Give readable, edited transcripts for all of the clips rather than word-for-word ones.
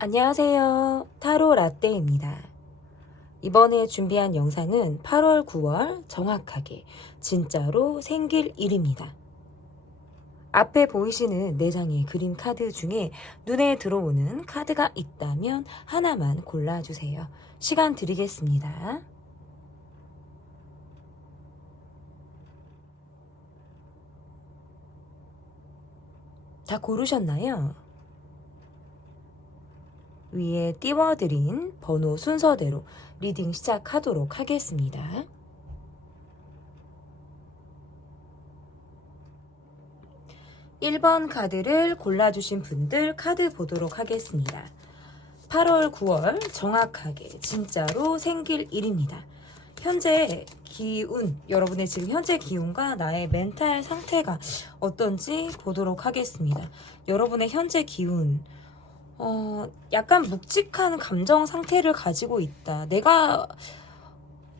안녕하세요. 타로 라떼입니다. 이번에 준비한 영상은 8월, 9월 정확하게 진짜로 생길 일입니다. 앞에 보이시는 4장의 그림 카드 중에 눈에 들어오는 카드가 있다면 하나만 골라주세요. 시간 드리겠습니다. 다 고르셨나요? 위에 띄워드린 번호 순서대로 리딩 시작하도록 하겠습니다. 1번 카드를 골라주신 분들 카드 보도록 하겠습니다. 8월, 9월 정확하게 진짜로 생길 일입니다. 현재 기운, 여러분의 지금 현재 기운과 나의 멘탈 상태가 어떤지 보도록 하겠습니다. 여러분의 현재 기운, 약간 묵직한 감정 상태를 가지고 있다. 내가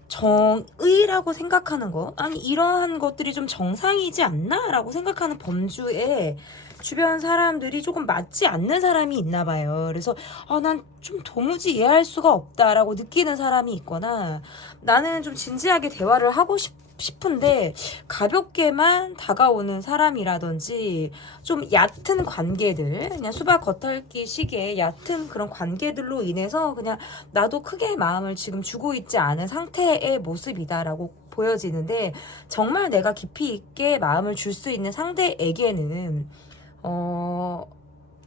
정의라고 생각하는 것, 아니 이러한 것들이 좀 정상이지 않나? 라고 생각하는 범주에 주변 사람들이 조금 맞지 않는 사람이 있나 봐요. 그래서 난 좀 도무지 이해할 수가 없다라고 느끼는 사람이 있거나, 나는 좀 진지하게 대화를 하고 싶은데 가볍게만 다가오는 사람이라든지 좀 얕은 관계들, 그냥 수박 겉핥기 식의 얕은 그런 관계들로 인해서 그냥 나도 크게 마음을 지금 주고 있지 않은 상태의 모습이다라고 보여지는데, 정말 내가 깊이 있게 마음을 줄 수 있는 상대에게는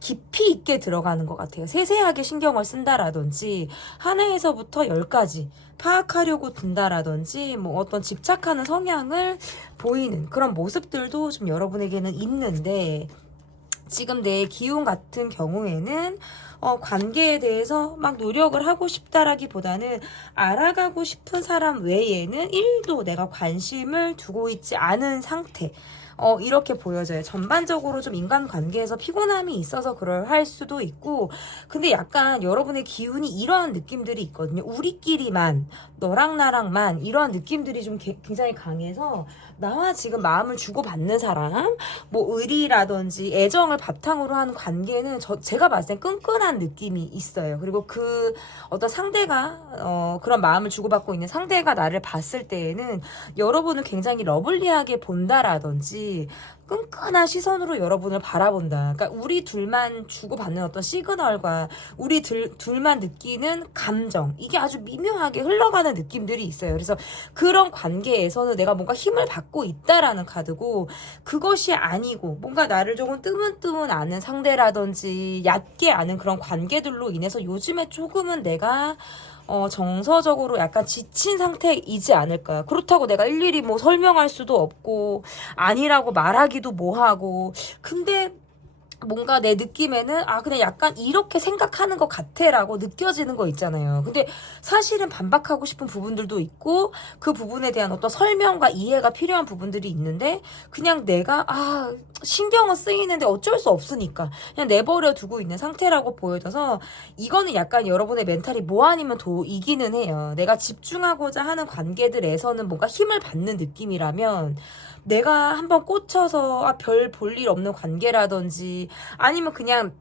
깊이 있게 들어가는 것 같아요. 세세하게 신경을 쓴다라든지 하나에서부터 10까지 파악하려고 든다라든지 뭐 어떤 집착하는 성향을 보이는 그런 모습들도 좀 여러분에게는 있는데, 지금 내 기운 같은 경우에는 관계에 대해서 막 노력을 하고 싶다라기보다는 알아가고 싶은 사람 외에는 1도 내가 관심을 두고 있지 않은 상태, 이렇게 보여져요. 전반적으로 좀 인간관계에서 피곤함이 있어서 그럴 수도 있고, 근데 약간 여러분의 기운이 이러한 느낌들이 있거든요. 우리끼리만, 너랑 나랑만, 이러한 느낌들이 좀 굉장히 강해서 나와 지금 마음을 주고받는 사람, 뭐 의리라든지 애정을 바탕으로 하는 관계는 제가 봤을 땐 끈끈한 느낌이 있어요. 그리고 그 어떤 상대가 그런 마음을 주고받고 있는 상대가 나를 봤을 때에는 여러분을 굉장히 러블리하게 본다라든지 끈끈한 시선으로 여러분을 바라본다. 그러니까 우리 둘만 주고받는 어떤 시그널과 우리 둘만 느끼는 감정, 이게 아주 미묘하게 흘러가는 느낌들이 있어요. 그래서 그런 관계에서는 내가 뭔가 힘을 받고 있다라는 카드고, 그것이 아니고 뭔가 나를 조금 뜨문뜨문 아는 상대라든지 얕게 아는 그런 관계들로 인해서 요즘에 조금은 내가 정서적으로 약간 지친 상태이지 않을까. 그렇다고 내가 일일이 뭐 설명할 수도 없고 아니라고 말하기도 뭐하고, 근데 뭔가 내 느낌에는 그냥 약간 이렇게 생각하는 것 같아 라고 느껴지는 거 있잖아요. 근데 사실은 반박하고 싶은 부분들도 있고 그 부분에 대한 어떤 설명과 이해가 필요한 부분들이 있는데, 그냥 내가 신경은 쓰이는데 어쩔 수 없으니까 그냥 내버려 두고 있는 상태라고 보여져서, 이거는 약간 여러분의 멘탈이 뭐 아니면 도이기는 해요. 내가 집중하고자 하는 관계들에서는 뭔가 힘을 받는 느낌이라면, 내가 한번 꽂혀서 별 볼 일 없는 관계라든지 아니면 그냥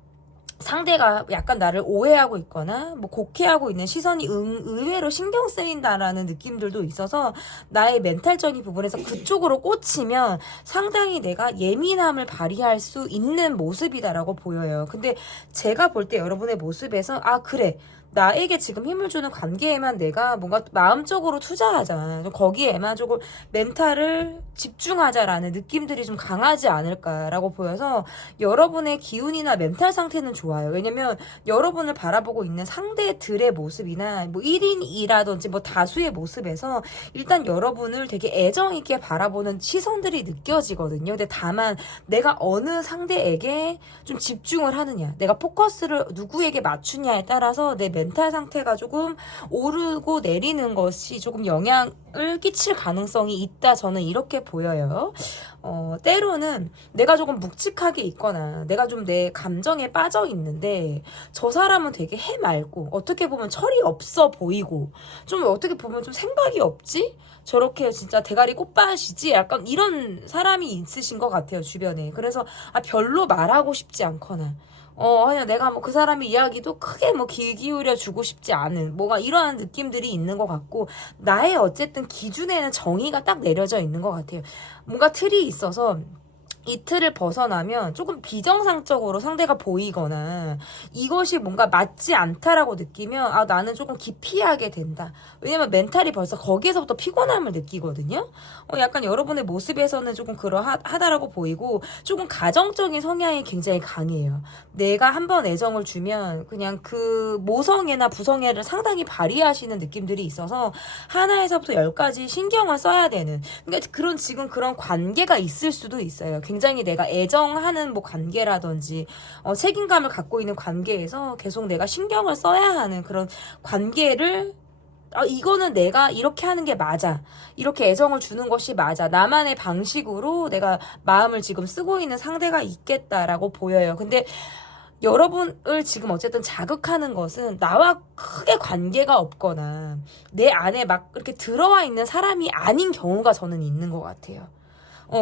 상대가 약간 나를 오해하고 있거나 뭐 곡해하고 있는 시선이 의외로 신경 쓰인다라는 느낌들도 있어서, 나의 멘탈적인 부분에서 그쪽으로 꽂히면 상당히 내가 예민함을 발휘할 수 있는 모습이다라고 보여요. 근데 제가 볼 때 여러분의 모습에서 그래, 나에게 지금 힘을 주는 관계에만 내가 뭔가 마음적으로 투자하자, 거기에만 조금 멘탈을 집중하자라는 느낌들이 좀 강하지 않을까라고 보여서, 여러분의 기운이나 멘탈 상태는 좋아요. 왜냐면 여러분을 바라보고 있는 상대들의 모습이나 뭐 1인이라든지 뭐 다수의 모습에서 일단 여러분을 되게 애정 있게 바라보는 시선들이 느껴지거든요. 근데 다만 내가 어느 상대에게 좀 집중을 하느냐, 내가 포커스를 누구에게 맞추냐에 따라서 내 멘탈 상태가 조금 오르고 내리는 것이 조금 영향을 끼칠 가능성이 있다, 저는 이렇게 보여요. 때로는 내가 조금 묵직하게 있거나 내가 좀 내 감정에 빠져 있는데 저 사람은 되게 해맑고 어떻게 보면 철이 없어 보이고 좀 어떻게 보면 좀 생각이 없지? 저렇게 진짜 대가리 꽃밭이지? 약간 이런 사람이 있으신 것 같아요, 주변에. 그래서 별로 말하고 싶지 않거나 그냥 내가 뭐 그 사람의 이야기도 크게 뭐 귀 기울여 주고 싶지 않은 뭐가 이러한 느낌들이 있는 것 같고, 나의 어쨌든 기준에는 정의가 딱 내려져 있는 것 같아요. 뭔가 틀이 있어서 이 틀을 벗어나면 조금 비정상적으로 상대가 보이거나 이것이 뭔가 맞지 않다라고 느끼면 나는 조금 기피하게 된다. 왜냐면 멘탈이 벌써 거기에서부터 피곤함을 느끼거든요. 약간 여러분의 모습에서는 조금 그러하다라고 보이고, 조금 가정적인 성향이 굉장히 강해요. 내가 한번 애정을 주면 그냥 그 모성애나 부성애를 상당히 발휘하시는 느낌들이 있어서 하나에서부터 열까지 신경을 써야 되는, 그러니까 지금 그런 관계가 있을 수도 있어요. 굉장히 내가 애정하는 뭐 관계라든지 책임감을 갖고 있는 관계에서 계속 내가 신경을 써야 하는 그런 관계를, 이거는 내가 이렇게 하는 게 맞아, 이렇게 애정을 주는 것이 맞아, 나만의 방식으로 내가 마음을 지금 쓰고 있는 상대가 있겠다라고 보여요. 근데 여러분을 지금 어쨌든 자극하는 것은 나와 크게 관계가 없거나 내 안에 막 이렇게 들어와 있는 사람이 아닌 경우가 저는 있는 것 같아요.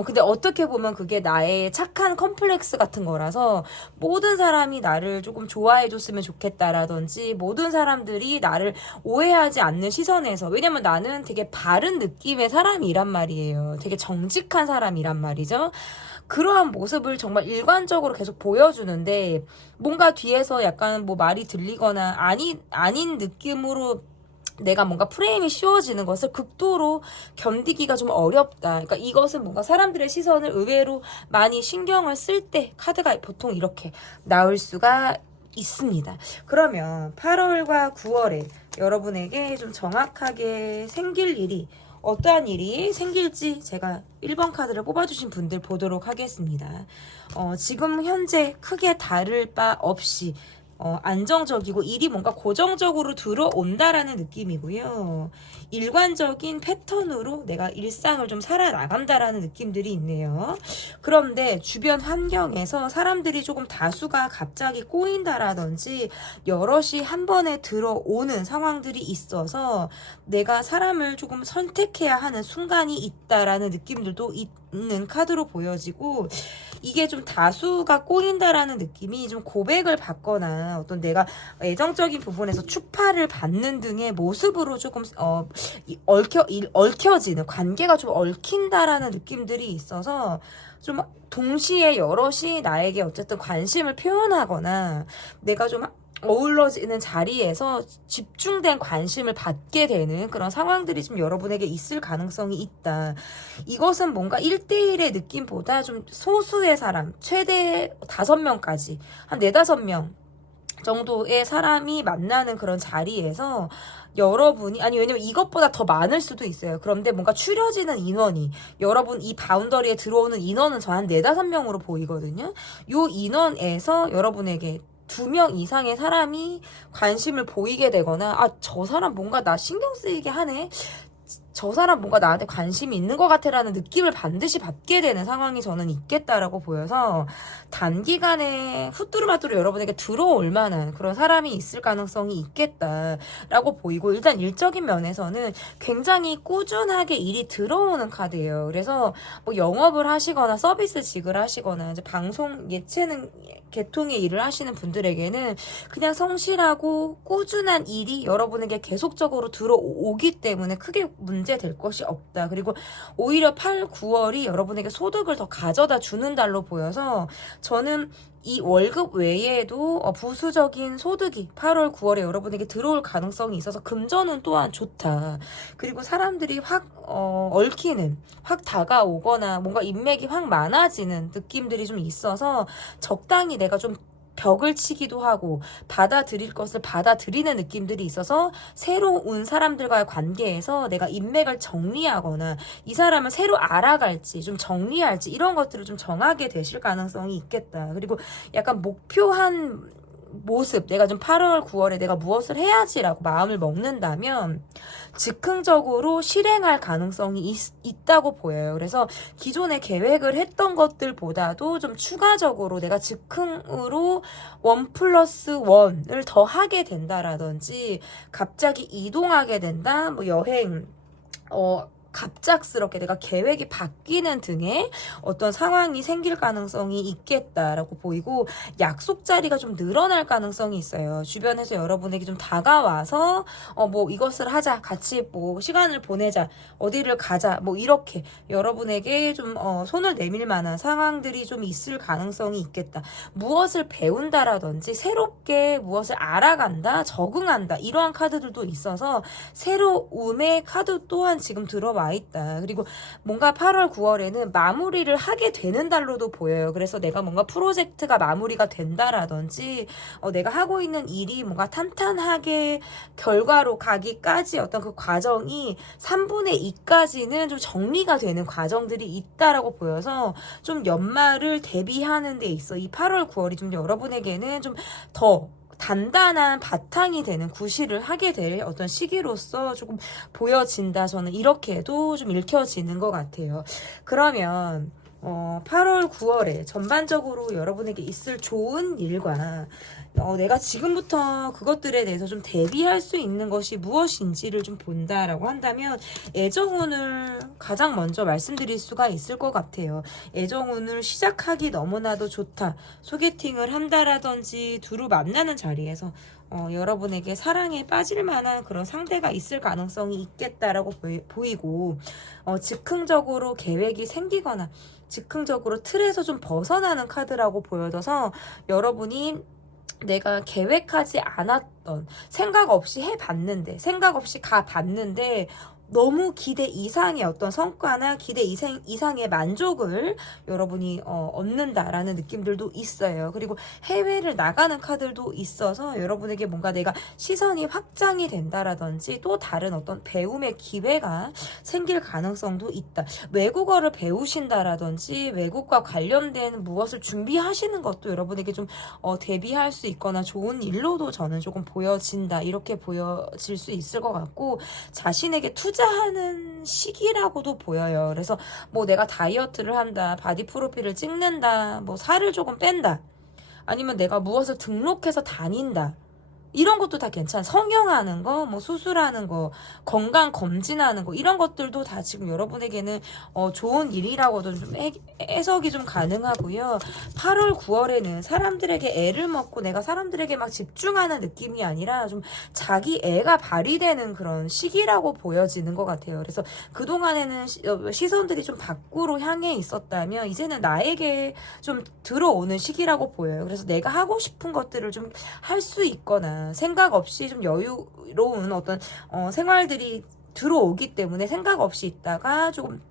근데 어떻게 보면 그게 나의 착한 컴플렉스 같은 거라서, 모든 사람이 나를 조금 좋아해줬으면 좋겠다라든지, 모든 사람들이 나를 오해하지 않는 시선에서, 왜냐면 나는 되게 바른 느낌의 사람이란 말이에요. 되게 정직한 사람이란 말이죠. 그러한 모습을 정말 일관적으로 계속 보여주는데, 뭔가 뒤에서 약간 뭐 말이 들리거나 아닌 느낌으로 내가 뭔가 프레임이 씌워지는 것을 극도로 견디기가 좀 어렵다. 그러니까 이것은 뭔가 사람들의 시선을 의외로 많이 신경을 쓸 때 카드가 보통 이렇게 나올 수가 있습니다. 그러면 8월과 9월에 여러분에게 좀 정확하게 생길 일이, 어떠한 일이 생길지 제가 1번 카드를 뽑아주신 분들 보도록 하겠습니다. 지금 현재 크게 다를 바 없이 안정적이고 일이 뭔가 고정적으로 들어온다라는 느낌이고요. 일관적인 패턴으로 내가 일상을 좀 살아나간다라는 느낌들이 있네요. 그런데 주변 환경에서 사람들이 조금 다수가 갑자기 꼬인다라든지 여럿이 한 번에 들어오는 상황들이 있어서 내가 사람을 조금 선택해야 하는 순간이 있다라는 느낌들도 있는 카드로 보여지고, 이게 좀 다수가 꼬인다라는 느낌이 좀 고백을 받거나 어떤 내가 애정적인 부분에서 추파를 받는 등의 모습으로 조금 얽혀지는, 관계가 좀 얽힌다라는 느낌들이 있어서, 좀 동시에 여럿이 나에게 어쨌든 관심을 표현하거나 내가 좀 어우러지는 자리에서 집중된 관심을 받게 되는 그런 상황들이 좀 여러분에게 있을 가능성이 있다. 이것은 뭔가 1대1의 느낌보다 좀 소수의 사람, 최대 5명까지, 한 4, 5명 정도의 사람이 만나는 그런 자리에서 여러분이, 왜냐면 이것보다 더 많을 수도 있어요. 그런데 뭔가 추려지는 인원이, 여러분 이 바운더리에 들어오는 인원은 저 한 4, 5명으로 보이거든요. 요 인원에서 여러분에게 2명 이상의 사람이 관심을 보이게 되거나, 저 사람 뭔가 나 신경 쓰이게 하네, 저 사람 뭔가 나한테 관심이 있는 것 같아라는 느낌을 반드시 받게 되는 상황이 저는 있겠다라고 보여서, 단기간에 후뚜루마뚜루 여러분에게 들어올 만한 그런 사람이 있을 가능성이 있겠다라고 보이고, 일단 일적인 면에서는 굉장히 꾸준하게 일이 들어오는 카드예요. 그래서 뭐 영업을 하시거나 서비스직을 하시거나 이제 방송 예체능 계통의 일을 하시는 분들에게는 그냥 성실하고 꾸준한 일이 여러분에게 계속적으로 들어오기 때문에 크게 문제될 것이 없다. 그리고 오히려 8, 9월이 여러분에게 소득을 더 가져다 주는 달로 보여서, 저는 이 월급 외에도 부수적인 소득이 8월, 9월에 여러분에게 들어올 가능성이 있어서 금전은 또한 좋다. 그리고 사람들이 확 얽히는, 확 다가오거나 뭔가 인맥이 확 많아지는 느낌들이 좀 있어서 적당히 내가 좀 벽을 치기도 하고 받아들일 것을 받아들이는 느낌들이 있어서, 새로운 사람들과의 관계에서 내가 인맥을 정리하거나 이 사람을 새로 알아갈지 좀 정리할지 이런 것들을 좀 정하게 되실 가능성이 있겠다. 그리고 약간 목표한 모습, 내가 좀 8월, 9월에 내가 무엇을 해야지라고 마음을 먹는다면 즉흥적으로 실행할 가능성이 있다고 보여요. 그래서 기존에 계획을 했던 것들보다도 좀 추가적으로 내가 즉흥으로 1+1을 더 하게 된다라든지, 갑자기 이동하게 된다, 뭐 여행, 갑작스럽게 내가 계획이 바뀌는 등의 어떤 상황이 생길 가능성이 있겠다라고 보이고, 약속 자리가 좀 늘어날 가능성이 있어요. 주변에서 여러분에게 좀 다가와서 뭐 이것을 하자, 같이 뭐 시간을 보내자, 어디를 가자, 뭐 이렇게 여러분에게 좀 손을 내밀 만한 상황들이 좀 있을 가능성이 있겠다. 무엇을 배운다라든지 새롭게 무엇을 알아간다, 적응한다, 이러한 카드들도 있어서 새로움의 카드 또한 지금 들어와 있다. 그리고 뭔가 8월 9월에는 마무리를 하게 되는 달로도 보여요. 그래서 내가 뭔가 프로젝트가 마무리가 된다라든지 내가 하고 있는 일이 뭔가 탄탄하게 결과로 가기까지 어떤 그 과정이 3분의 2까지는 좀 정리가 되는 과정들이 있다라고 보여서 좀 연말을 대비하는 데 있어 이 8월 9월이 좀 여러분에게는 좀 더 단단한 바탕이 되는 구실을 하게 될 어떤 시기로서 조금 보여진다. 저는 이렇게도 좀 읽혀지는 것 같아요. 그러면 8월 9월에 전반적으로 여러분에게 있을 좋은 일과 내가 지금부터 그것들에 대해서 좀 대비할 수 있는 것이 무엇인지를 좀 본다라고 한다면, 애정운을 가장 먼저 말씀드릴 수가 있을 것 같아요. 애정운을 시작하기 너무나도 좋다. 소개팅을 한다라든지 두루 만나는 자리에서 여러분에게 사랑에 빠질 만한 그런 상대가 있을 가능성이 있겠다라고 보이고, 즉흥적으로 계획이 생기거나 즉흥적으로 틀에서 좀 벗어나는 카드라고 보여져서 여러분이 내가 계획하지 않았던, 생각 없이 해봤는데, 생각 없이 가봤는데 너무 기대 이상의 어떤 성과나 기대 이상의 만족을 여러분이 얻는다라는 느낌들도 있어요. 그리고 해외를 나가는 카드도 있어서 여러분에게 뭔가 내가 시선이 확장이 된다라든지 또 다른 어떤 배움의 기회가 생길 가능성도 있다. 외국어를 배우신다라든지 외국과 관련된 무엇을 준비하시는 것도 여러분에게 좀 대비할 수 있거나 좋은 일로도 저는 조금 보여진다, 이렇게 보여질 수 있을 것 같고, 자신에게 투자하는 시기라고도 보여요. 그래서 뭐 내가 다이어트를 한다, 바디 프로필을 찍는다, 뭐 살을 조금 뺀다, 아니면 내가 무엇을 등록해서 다닌다, 이런 것도 다 괜찮아. 성형하는 거, 뭐 수술하는 거, 건강 검진하는 거, 이런 것들도 다 지금 여러분에게는 좋은 일이라고도 좀 해석이 좀 가능하고요. 8월 9월에는 사람들에게 애를 먹고 내가 사람들에게 막 집중하는 느낌이 아니라 좀 자기 애가 발휘되는 그런 시기라고 보여지는 것 같아요. 그래서 그동안에는 시선들이 좀 밖으로 향해 있었다면 이제는 나에게 좀 들어오는 시기라고 보여요. 그래서 내가 하고 싶은 것들을 좀 할 수 있거나 생각 없이 좀 여유로운 어떤 생활들이 들어오기 때문에 생각 없이 있다가 조금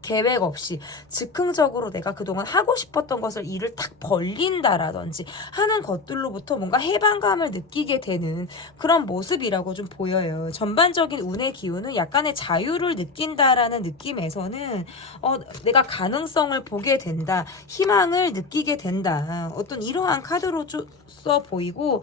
계획 없이 즉흥적으로 내가 그동안 하고 싶었던 것을 일을 탁 벌린다라든지 하는 것들로부터 뭔가 해방감을 느끼게 되는 그런 모습이라고 좀 보여요. 전반적인 운의 기운은 약간의 자유를 느낀다라는 느낌에서는 내가 가능성을 보게 된다, 희망을 느끼게 된다, 어떤 이러한 카드로서 보이고,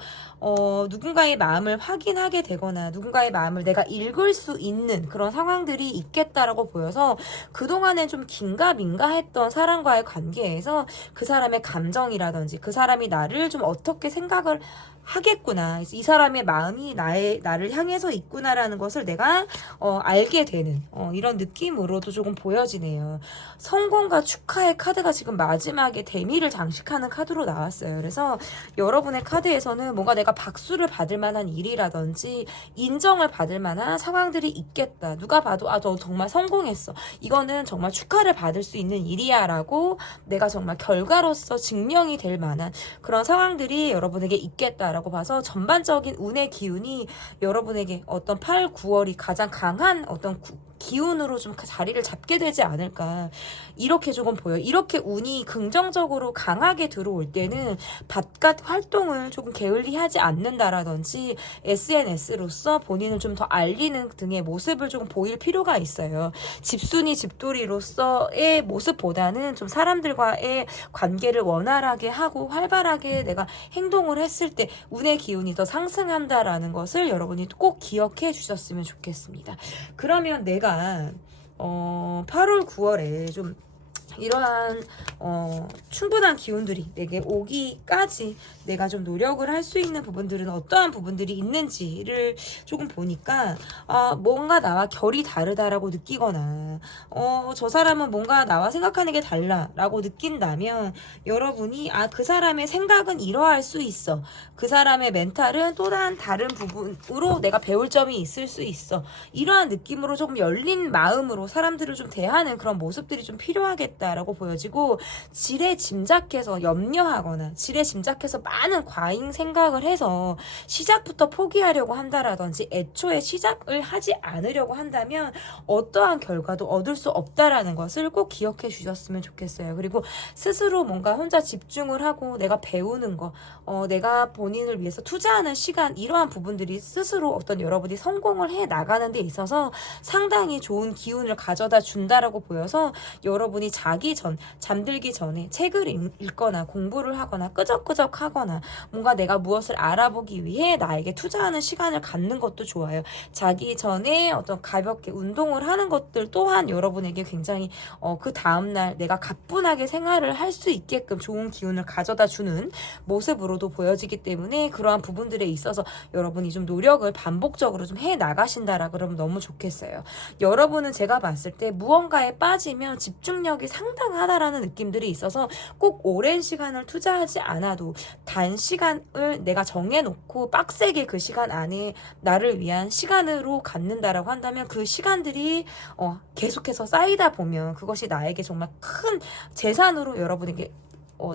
누군가의 마음을 확인하게 되거나 누군가의 마음을 내가 읽을 수 있는 그런 상황들이 있겠다라고 보여서, 그동안엔 좀 긴가민가했던 사람과의 관계에서 그 사람의 감정이라든지 그 사람이 나를 좀 어떻게 생각을 하겠구나, 이 사람의 마음이 나를 향해서 있구나라는 것을 내가 알게 되는 이런 느낌으로도 조금 보여지네요. 성공과 축하의 카드가 지금 마지막에 대미를 장식하는 카드로 나왔어요. 그래서 여러분의 카드에서는 뭔가 내가 박수를 받을 만한 일이라든지 인정을 받을 만한 상황들이 있겠다. 누가 봐도 너 정말 성공했어, 이거는 정말 축하를 받을 수 있는 일이야 라고 내가 정말 결과로서 증명이 될 만한 그런 상황들이 여러분에게 있겠다 라고 봐서, 전반적인 운의 기운이 여러분에게 어떤 8, 9월이 가장 강한 어떤 기운으로 좀 자리를 잡게 되지 않을까, 이렇게 조금 보여요. 이렇게 운이 긍정적으로 강하게 들어올 때는 바깥 활동을 조금 게을리하지 않는다라든지 SNS로서 본인을 좀 더 알리는 등의 모습을 조금 보일 필요가 있어요. 집순이 집돌이로서의 모습보다는 좀 사람들과의 관계를 원활하게 하고 활발하게 내가 행동을 했을 때 운의 기운이 더 상승한다라는 것을 여러분이 꼭 기억해 주셨으면 좋겠습니다. 그러면 내가 8월 9월에 좀 이러한 충분한 기운들이 내게 오기까지 내가 좀 노력을 할 수 있는 부분들은 어떠한 부분들이 있는지를 조금 보니까 뭔가 나와 결이 다르다라고 느끼거나 저 사람은 뭔가 나와 생각하는 게 달라라고 느낀다면 여러분이 그 사람의 생각은 이러할 수 있어. 그 사람의 멘탈은 또 다른 부분으로 내가 배울 점이 있을 수 있어. 이러한 느낌으로 조금 열린 마음으로 사람들을 좀 대하는 그런 모습들이 좀 필요하겠다라고 보여지고, 지레 짐작해서 염려하거나 지레 짐작해서 많은 과잉 생각을 해서 시작부터 포기하려고 한다라든지 애초에 시작을 하지 않으려고 한다면 어떠한 결과도 얻을 수 없다라는 것을 꼭 기억해 주셨으면 좋겠어요. 그리고 스스로 뭔가 혼자 집중을 하고 내가 배우는 거, 내가 본인을 위해서 투자하는 시간, 이러한 부분들이 스스로 어떤 여러분이 성공을 해 나가는 데 있어서 상당히 좋은 기운을 가져다 준다라고 보여서, 여러분이 잠들기 전에 책을 읽거나 공부를 하거나 끄적끄적 하거나 뭔가 내가 무엇을 알아보기 위해 나에게 투자하는 시간을 갖는 것도 좋아요. 자기 전에 어떤 가볍게 운동을 하는 것들 또한 여러분에게 굉장히 그 다음날 내가 가뿐하게 생활을 할 수 있게끔 좋은 기운을 가져다 주는 모습으로도 보여지기 때문에, 그러한 부분들에 있어서 여러분이 좀 노력을 반복적으로 좀 해 나가신다라 그러면 너무 좋겠어요. 여러분은 제가 봤을 때 무언가에 빠지면 집중력이 상당하다라는 느낌들이 있어서 꼭 오랜 시간을 투자하지 않아도 단시간을 내가 정해놓고 빡세게 그 시간 안에 나를 위한 시간으로 갖는다라고 한다면 그 시간들이 계속해서 쌓이다 보면 그것이 나에게 정말 큰 재산으로 여러분에게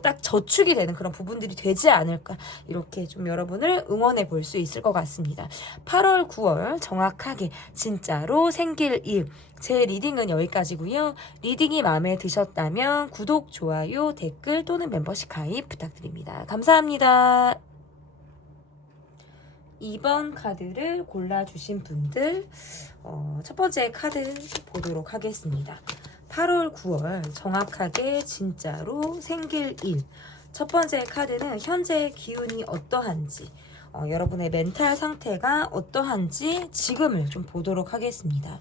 딱 저축이 되는 그런 부분들이 되지 않을까, 이렇게 좀 여러분을 응원해 볼 수 있을 것 같습니다. 8월 9월 정확하게 진짜로 생길 일, 제 리딩은 여기까지고요. 리딩이 마음에 드셨다면 구독, 좋아요, 댓글 또는 멤버십 가입 부탁드립니다. 감사합니다. 2번 카드를 골라주신 분들, 첫 번째 카드 보도록 하겠습니다. 8월 9월 정확하게 진짜로 생길 일. 첫 번째 카드는 현재 기운이 어떠한지, 여러분의 멘탈 상태가 어떠한지 지금을 좀 보도록 하겠습니다.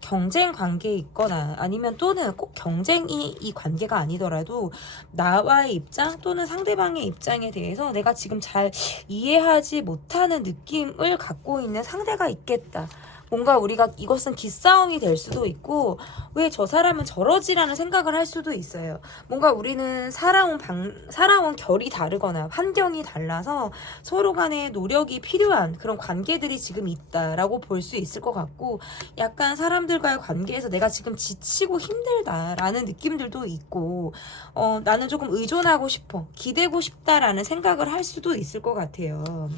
경쟁 관계에 있거나 아니면 또는 꼭 경쟁이 이 관계가 아니더라도 나와의 입장 또는 상대방의 입장에 대해서 내가 지금 잘 이해하지 못하는 느낌을 갖고 있는 상대가 있겠다. 뭔가 우리가 이것은 기싸움이 될 수도 있고, 왜 저 사람은 저러지라는 생각을 할 수도 있어요. 뭔가 우리는 살아온 결이 다르거나 환경이 달라서 서로 간에 노력이 필요한 그런 관계들이 지금 있다라고 볼 수 있을 것 같고, 약간 사람들과의 관계에서 내가 지금 지치고 힘들다라는 느낌들도 있고, 나는 조금 의존하고 싶어, 기대고 싶다라는 생각을 할 수도 있을 것 같아요.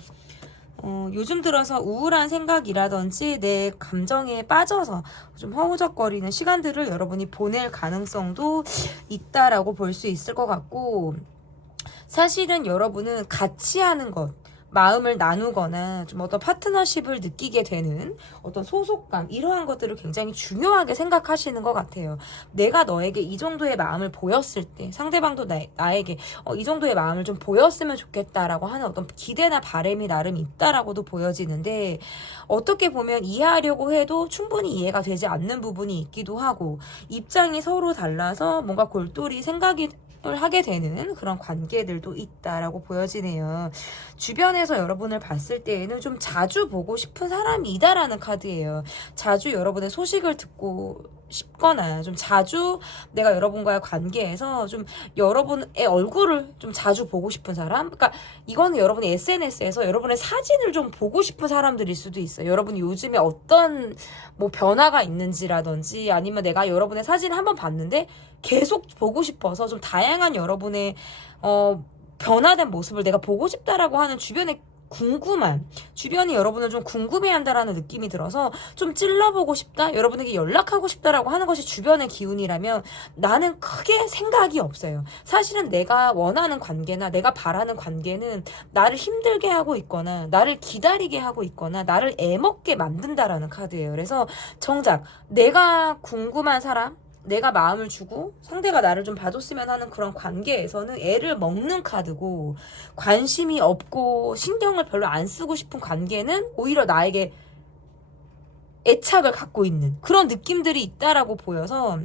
요즘 들어서 우울한 생각이라든지 내 감정에 빠져서 좀 허우적거리는 시간들을 여러분이 보낼 가능성도 있다라고 볼 수 있을 것 같고, 사실은 여러분은 같이 하는 것, 마음을 나누거나 좀 어떤 파트너십을 느끼게 되는 어떤 소속감, 이러한 것들을 굉장히 중요하게 생각하시는 것 같아요. 내가 너에게 이 정도의 마음을 보였을 때 상대방도 나에게 이 정도의 마음을 좀 보였으면 좋겠다라고 하는 어떤 기대나 바람이 나름 있다라고도 보여지는데, 어떻게 보면 이해하려고 해도 충분히 이해가 되지 않는 부분이 있기도 하고, 입장이 서로 달라서 뭔가 골똘히 생각이 하게 되는 그런 관계들도 있다라고 보여지네요. 주변에서 여러분을 봤을 때에는 좀 자주 보고 싶은 사람이다라는 카드예요. 자주 여러분의 소식을 듣고 싶거나 좀 자주 내가 여러분과의 관계에서 좀 여러분의 얼굴을 좀 자주 보고 싶은 사람. 그러니까 이거는 여러분의 SNS에서 여러분의 사진을 좀 보고 싶은 사람들일 수도 있어요. 여러분이 요즘에 어떤 뭐 변화가 있는지라든지, 아니면 내가 여러분의 사진을 한번 봤는데 계속 보고 싶어서 좀 다양한 여러분의 변화된 모습을 내가 보고 싶다라고 하는 주변의 주변이 여러분을 좀 궁금해한다라는 느낌이 들어서 좀 찔러보고 싶다, 여러분에게 연락하고 싶다라고 하는 것이 주변의 기운이라면, 나는 크게 생각이 없어요. 사실은 내가 원하는 관계나 내가 바라는 관계는 나를 힘들게 하고 있거나 나를 기다리게 하고 있거나 나를 애먹게 만든다라는 카드예요. 그래서 정작 내가 궁금한 사람, 내가 마음을 주고 상대가 나를 좀 봐줬으면 하는 그런 관계에서는 애를 먹는 카드고, 관심이 없고 신경을 별로 안 쓰고 싶은 관계는 오히려 나에게 애착을 갖고 있는 그런 느낌들이 있다라고 보여서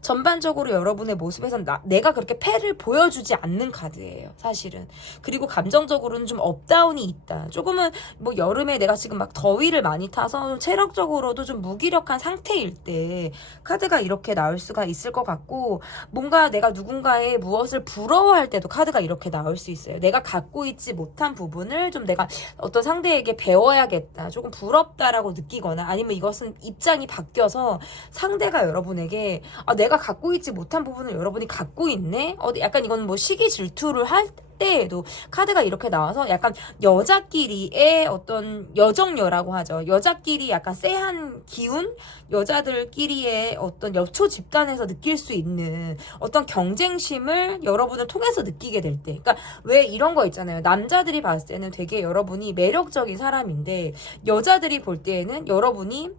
전반적으로 여러분의 모습에선 내가 그렇게 패를 보여주지 않는 카드예요, 사실은. 그리고 감정적으로는 좀 업다운이 있다. 조금은 뭐 여름에 내가 지금 막 더위를 많이 타서 체력적으로도 좀 무기력한 상태일 때 카드가 이렇게 나올 수가 있을 것 같고, 뭔가 내가 누군가의 무엇을 부러워할 때도 카드가 이렇게 나올 수 있어요. 내가 갖고 있지 못한 부분을 좀 내가 어떤 상대에게 배워야겠다, 조금 부럽다라고 느끼거나, 아니면 이것은 입장이 바뀌어서 상대가 여러분에게 내가 갖고 있지 못한 부분을 여러분이 갖고 있네? 약간 이건 뭐 시기 질투를 할 때에도 카드가 이렇게 나와서 약간 여자끼리의 어떤 여정녀라고 하죠. 여자끼리 약간 쎄한 기운? 여자들끼리의 어떤 여초 집단에서 느낄 수 있는 어떤 경쟁심을 여러분을 통해서 느끼게 될 때. 그러니까 왜 이런 거 있잖아요. 남자들이 봤을 때는 되게 여러분이 매력적인 사람인데, 여자들이 볼 때에는 여러분이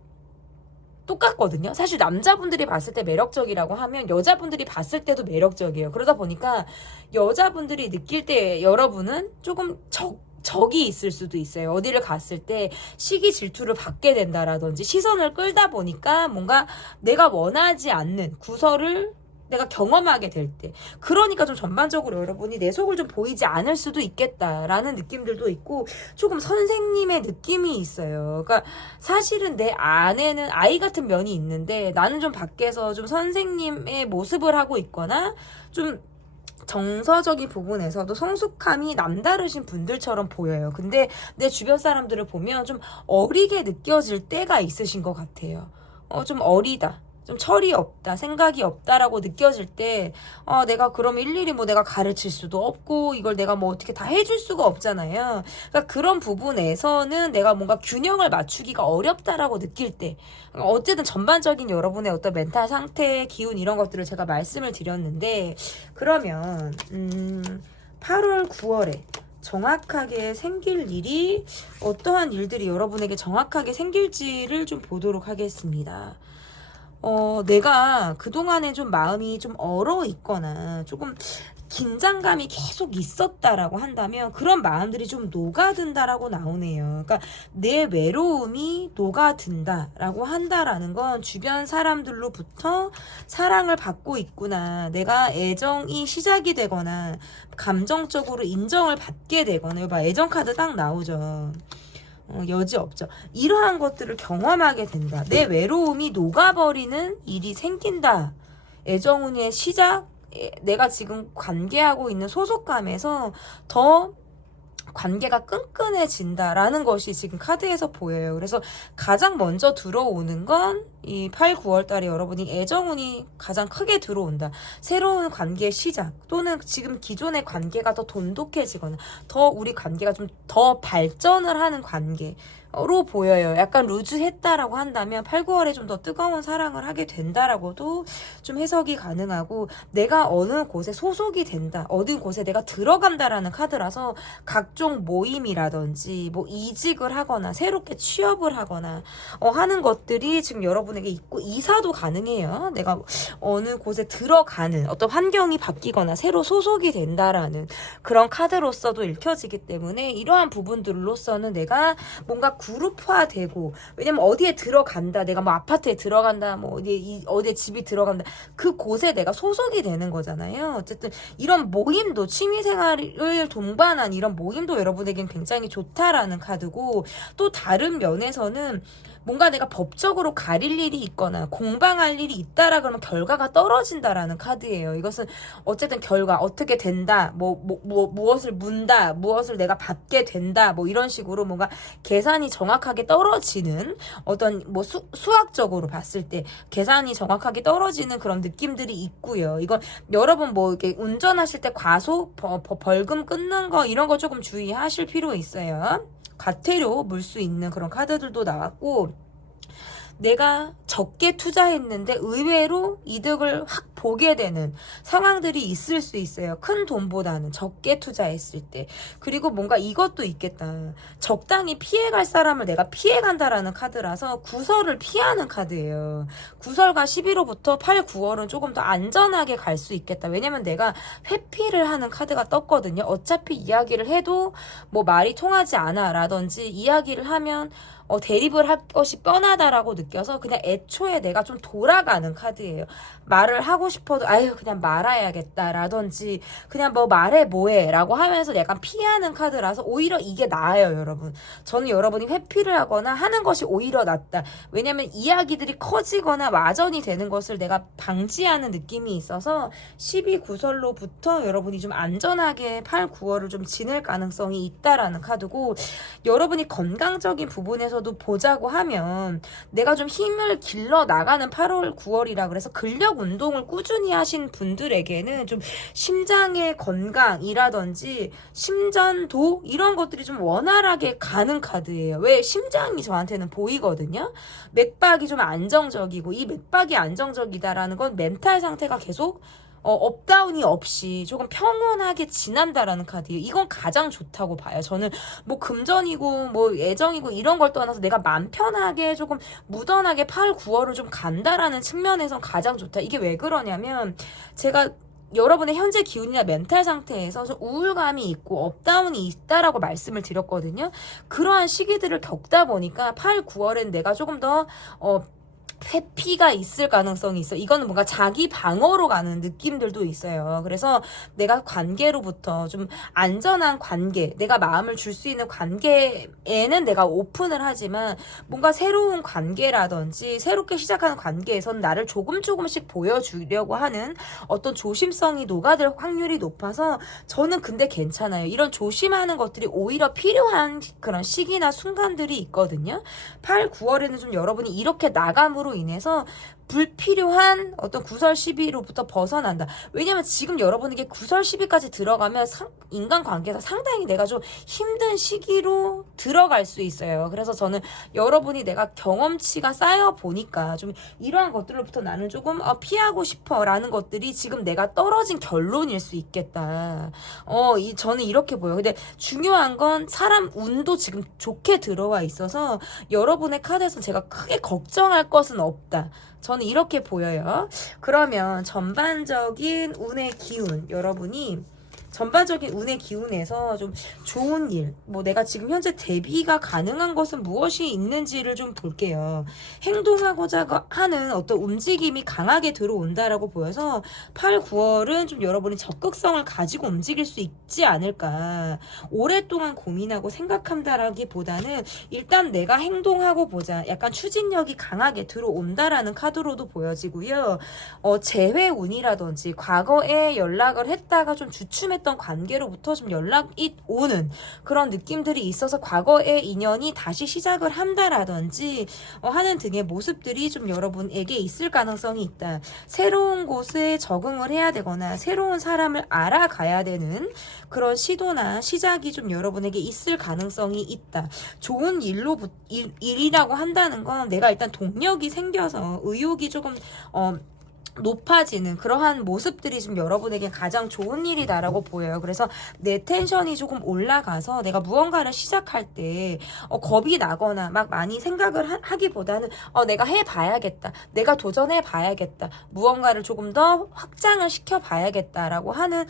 똑같거든요. 사실 남자분들이 봤을 때 매력적이라고 하면 여자분들이 봤을 때도 매력적이에요. 그러다 보니까 여자분들이 느낄 때 여러분은 조금 적이 있을 수도 있어요. 어디를 갔을 때 시기 질투를 받게 된다라든지 시선을 끌다 보니까 뭔가 내가 원하지 않는 구설을 내가 경험하게 될 때, 그러니까 좀 전반적으로 여러분이 내 속을 좀 보이지 않을 수도 있겠다라는 느낌들도 있고, 조금 선생님의 느낌이 있어요. 그러니까 사실은 내 안에는 아이 같은 면이 있는데 나는 좀 밖에서 좀 선생님의 모습을 하고 있거나 좀 정서적인 부분에서도 성숙함이 남다르신 분들처럼 보여요. 근데 내 주변 사람들을 보면 좀 어리게 느껴질 때가 있으신 것 같아요. 좀 어리다, 좀 철이 없다, 생각이 없다라고 느껴질 때, 내가 그럼 일일이 뭐 내가 가르칠 수도 없고 이걸 내가 뭐 어떻게 다 해줄 수가 없잖아요. 그러니까 그런 부분에서는 내가 뭔가 균형을 맞추기가 어렵다라고 느낄 때, 어쨌든 전반적인 여러분의 어떤 멘탈 상태, 기운 이런 것들을 제가 말씀을 드렸는데, 그러면 8월, 9월에 정확하게 생길 일이, 어떠한 일들이 여러분에게 정확하게 생길지를 좀 보도록 하겠습니다. 내가 그동안에 좀 마음이 좀 얼어 있거나 조금 긴장감이 계속 있었다라고 한다면 그런 마음들이 좀 녹아든다라고 나오네요. 그러니까 내 외로움이 녹아든다라고 한다라는 건 주변 사람들로부터 사랑을 받고 있구나, 내가 애정이 시작이 되거나 감정적으로 인정을 받게 되거나, 이거 봐, 애정 카드 딱 나오죠. 여지 없죠. 이러한 것들을 경험하게 된다. 내 외로움이 녹아버리는 일이 생긴다. 애정운의 시작, 내가 지금 관계하고 있는 소속감에서 더 관계가 끈끈해진다라는 것이 지금 카드에서 보여요. 그래서 가장 먼저 들어오는 건 이 8, 9월 달에 여러분이 애정운이 가장 크게 들어온다. 새로운 관계의 시작, 또는 지금 기존의 관계가 더 돈독해지거나 더 우리 관계가 좀 더 발전을 하는 관계로 보여요. 약간 루즈했다라고 한다면 8, 9월에 좀 더 뜨거운 사랑을 하게 된다라고도 좀 해석이 가능하고, 내가 어느 곳에 소속이 된다, 어느 곳에 내가 들어간다라는 카드라서 각종 모임이라든지 뭐 이직을 하거나 새롭게 취업을 하거나 하는 것들이 지금 여러분에게 있고, 이사도 가능해요. 내가 어느 곳에 들어가는 어떤 환경이 바뀌거나 새로 소속이 된다라는 그런 카드로서도 읽혀지기 때문에, 이러한 부분들로서는 내가 뭔가 그룹화되고, 왜냐면 어디에 들어간다, 내가 뭐 아파트에 들어간다, 뭐 어디에 집이 들어간다, 그 곳에 내가 소속이 되는 거잖아요. 어쨌든 이런 모임도, 취미생활을 동반한 이런 모임도 여러분에겐 굉장히 좋다라는 카드고, 또 다른 면에서는 뭔가 내가 법적으로 가릴 일이 있거나 공방할 일이 있다라 그러면 결과가 떨어진다라는 카드예요. 이것은 어쨌든 결과, 어떻게 된다, 무엇을 문다, 무엇을 내가 받게 된다, 뭐 이런 식으로 뭔가 계산이 정확하게 떨어지는, 어떤 뭐 수학적으로 봤을 때 계산이 정확하게 떨어지는 그런 느낌들이 있고요. 이건 여러분 뭐 이렇게 운전하실 때 과속, 벌금 끊는 거 이런 거 조금 주의하실 필요 있어요. 과태료 물 수 있는 그런 카드들도 나왔고, 내가 적게 투자했는데 의외로 이득을 확 보게 되는 상황들이 있을 수 있어요. 큰 돈보다는 적게 투자했을 때. 그리고 뭔가 이것도 있겠다. 적당히 피해갈 사람을 내가 피해간다라는 카드라서 구설을 피하는 카드예요. 구설과 11호부터 8, 9월은 조금 더 안전하게 갈 수 있겠다. 왜냐면 내가 회피를 하는 카드가 떴거든요. 어차피 이야기를 해도 뭐 말이 통하지 않아 라든지, 이야기를 하면 대립을 할 것이 뻔하다라고 느껴서 그냥 애초에 내가 좀 돌아가는 카드예요. 말을 하고 싶어도 아유 그냥 말아야겠다라든지 그냥 뭐 말해 뭐해 라고 하면서 약간 피하는 카드라서 오히려 이게 나아요, 여러분. 저는 여러분이 회피를 하거나 하는 것이 오히려 낫다. 왜냐면 이야기들이 커지거나 와전이 되는 것을 내가 방지하는 느낌이 있어서 12구설로부터 여러분이 좀 안전하게 8, 9월을 좀 지낼 가능성이 있다라는 카드고, 여러분이 건강적인 부분에서도 보자고 하면 내가 좀 힘을 길러 나가는 8월, 9월이라 그래서 근력 운동을 꾸준히 하신 분들에게는 좀 심장의 건강이라든지 심전도 이런 것들이 좀 원활하게 가는 카드예요. 왜? 심장이 저한테는 보이거든요. 맥박이 좀 안정적이고, 이 맥박이 안정적이다라는 건 멘탈 상태가 계속 업다운이 없이 조금 평온하게 지난다라는 카드예요. 이건 가장 좋다고 봐요. 저는 뭐 금전이고 뭐 애정이고 이런 걸 떠나서 내가 맘 편하게 조금 무던하게 8, 9월을 좀 간다라는 측면에선 가장 좋다. 이게 왜 그러냐면 제가 여러분의 현재 기운이나 멘탈 상태에서 좀 우울감이 있고 업다운이 있다라고 말씀을 드렸거든요. 그러한 시기들을 겪다 보니까 8, 9월엔 내가 조금 더 회피가 있을 가능성이 있어. 이거는 뭔가 자기 방어로 가는 느낌들도 있어요. 그래서 내가 관계로부터 좀 안전한 관계, 내가 마음을 줄 수 있는 관계에는 내가 오픈을 하지만 뭔가 새로운 관계라든지 새롭게 시작하는 관계에선 나를 조금씩 보여주려고 하는 어떤 조심성이 녹아들 확률이 높아서 저는 근데 괜찮아요. 이런 조심하는 것들이 오히려 필요한 그런 시기나 순간들이 있거든요. 8, 9월에는 좀 여러분이 이렇게 나감으로 인해서 불필요한 어떤 구설 시비로부터 벗어난다. 왜냐면 지금 여러분에게 구설 시비까지 들어가면 인간관계에서 상당히 내가 좀 힘든 시기로 들어갈 수 있어요. 그래서 저는 여러분이 내가 경험치가 쌓여 보니까 좀 이러한 것들로부터 나는 조금 피하고 싶어 라는 것들이 지금 내가 떨어진 결론일 수 있겠다. 저는 이렇게 보여요. 근데 중요한 건 사람 운도 지금 좋게 들어와 있어서 여러분의 카드에서 제가 크게 걱정할 것은 없다. 저는 이렇게 보여요. 그러면 전반적인 운의 기운, 여러분이 전반적인 운의 기운에서 좀 좋은 일, 뭐 내가 지금 현재 대비가 가능한 것은 무엇이 있는지를 좀 볼게요. 행동하고자 하는 어떤 움직임이 강하게 들어온다라고 보여서 8, 9월은 좀 여러분이 적극성을 가지고 움직일 수 있지 않을까. 오랫동안 고민하고 생각한다라기보다는 일단 내가 행동하고 보자. 약간 추진력이 강하게 들어온다라는 카드로도 보여지고요. 재회 운이라든지 과거에 연락을 했다가 좀 주춤했던 관계로부터 좀 연락이 오는 그런 느낌들이 있어서 과거의 인연이 다시 시작을 한다라든지 하는 등의 모습들이 좀 여러분에게 있을 가능성이 있다. 새로운 곳에 적응을 해야 되거나 새로운 사람을 알아가야 되는 그런 시도나 시작이 좀 여러분에게 있을 가능성이 있다. 좋은 일이라고 한다는 건 내가 일단 동력이 생겨서 의욕이 조금 높아지는 그러한 모습들이 좀 여러분에게 가장 좋은 일이다라고 보여요. 그래서 내 텐션이 조금 올라가서 내가 무언가를 시작할 때 겁이 나거나 막 많이 생각을 하기보다는 내가 해봐야겠다. 내가 도전해봐야겠다. 무언가를 조금 더 확장을 시켜봐야겠다라고 하는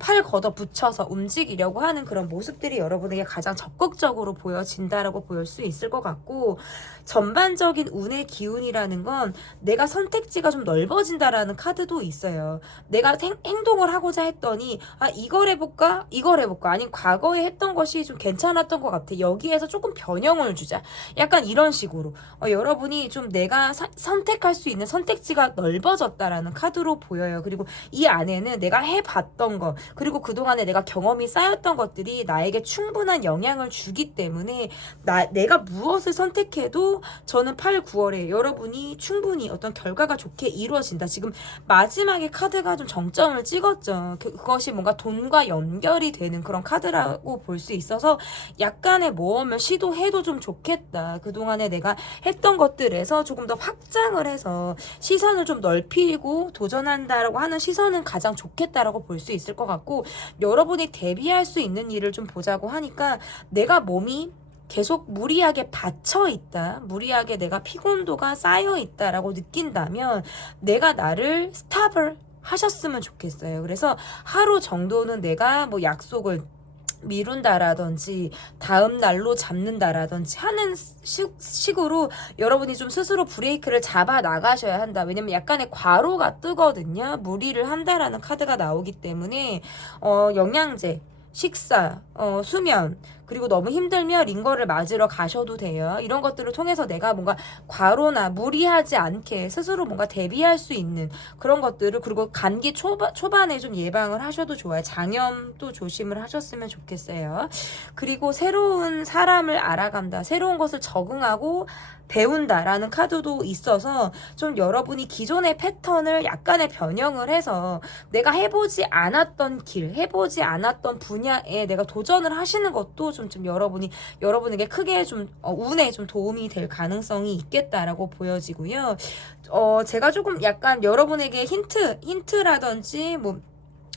팔 걷어 붙여서 움직이려고 하는 그런 모습들이 여러분에게 가장 적극적으로 보여진다라고 보일 수 있을 것 같고, 전반적인 운의 기운이라는 건 내가 선택지가 좀 넓어진다라는 카드도 있어요. 내가 행동을 하고자 했더니 이걸 해볼까? 이걸 해볼까? 아니면 과거에 했던 것이 좀 괜찮았던 것 같아. 여기에서 조금 변형을 주자. 약간 이런 식으로 여러분이 좀 내가 선택할 수 있는 선택지가 넓어졌다라는 카드로 보여요. 그리고 이 안에는 내가 해봤던 거, 그리고 그동안에 내가 경험이 쌓였던 것들이 나에게 충분한 영향을 주기 때문에 내가 무엇을 선택해도 저는 8, 9월에 여러분이 충분히 어떤 결과가 좋게 이루어진다. 지금 마지막에 카드가 좀 정점을 찍었죠. 그것이 뭔가 돈과 연결이 되는 그런 카드라고 볼 수 있어서 약간의 모험을 시도해도 좀 좋겠다. 그동안에 내가 했던 것들에서 조금 더 확장을 해서 시선을 좀 넓히고 도전한다라고 하는 시선은 가장 좋겠다라고 볼 수 있을 것 같고, 여러분이 대비할 수 있는 일을 좀 보자고 하니까 내가 몸이 계속 무리하게 받쳐 있다, 무리하게 내가 피곤도가 쌓여 있다라고 느낀다면 내가 나를 스탑을 하셨으면 좋겠어요. 그래서 하루 정도는 내가 뭐 약속을 미룬다라든지 다음 날로 잡는다라든지 하는 식으로 여러분이 좀 스스로 브레이크를 잡아 나가셔야 한다. 왜냐면 약간의 과로가 뜨거든요. 무리를 한다라는 카드가 나오기 때문에 영양제, 식사, 수면, 그리고 너무 힘들면 링거를 맞으러 가셔도 돼요. 이런 것들을 통해서 내가 뭔가 과로나 무리하지 않게 스스로 뭔가 대비할 수 있는 그런 것들을, 그리고 감기 초반에 좀 예방을 하셔도 좋아요. 장염도 조심을 하셨으면 좋겠어요. 그리고 새로운 사람을 알아간다, 새로운 것을 적응하고 배운다라는 카드도 있어서 좀 여러분이 기존의 패턴을 약간의 변형을 해서 내가 해보지 않았던 길, 해보지 않았던 분야에 내가 도전을 하시는 것도 좀 여러분에게 크게 좀 운에 좀 도움이 될 가능성이 있겠다라고 보여지고요. 제가 조금 약간 여러분에게 힌트라든지 뭐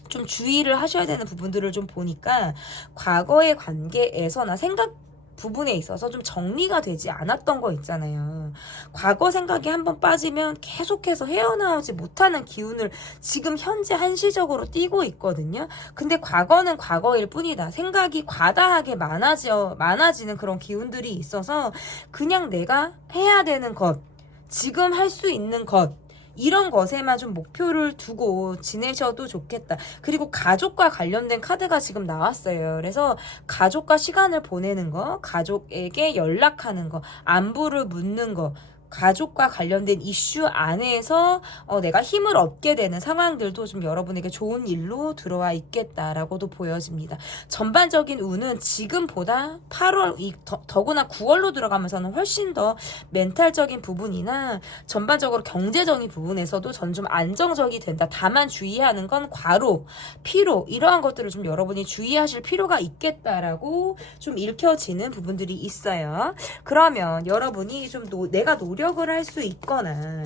좀 주의를 하셔야 되는 부분들을 좀 보니까, 과거의 관계에서나 생각 부분에 있어서 좀 정리가 되지 않았던 거 있잖아요. 과거 생각이 한번 빠지면 계속해서 헤어나오지 못하는 기운을 지금 현재 한시적으로 띠고 있거든요. 근데 과거는 과거일 뿐이다. 생각이 과다하게 많아지는 그런 기운들이 있어서 그냥 내가 해야 되는 것, 지금 할 수 있는 것, 이런 것에만 좀 목표를 두고 지내셔도 좋겠다. 그리고 가족과 관련된 카드가 지금 나왔어요. 그래서 가족과 시간을 보내는 거, 가족에게 연락하는 거, 안부를 묻는 거, 가족과 관련된 이슈 안에서 내가 힘을 얻게 되는 상황들도 좀 여러분에게 좋은 일로 들어와 있겠다라고도 보여집니다. 전반적인 운은 지금보다 8월, 더구나 9월로 들어가면서는 훨씬 더 멘탈적인 부분이나 전반적으로 경제적인 부분에서도 전 좀 안정적이 된다. 다만 주의하는 건 과로, 피로, 이러한 것들을 좀 여러분이 주의하실 필요가 있겠다라고 좀 읽혀지는 부분들이 있어요. 그러면 여러분이 좀 내가 노력을 할 수 있거나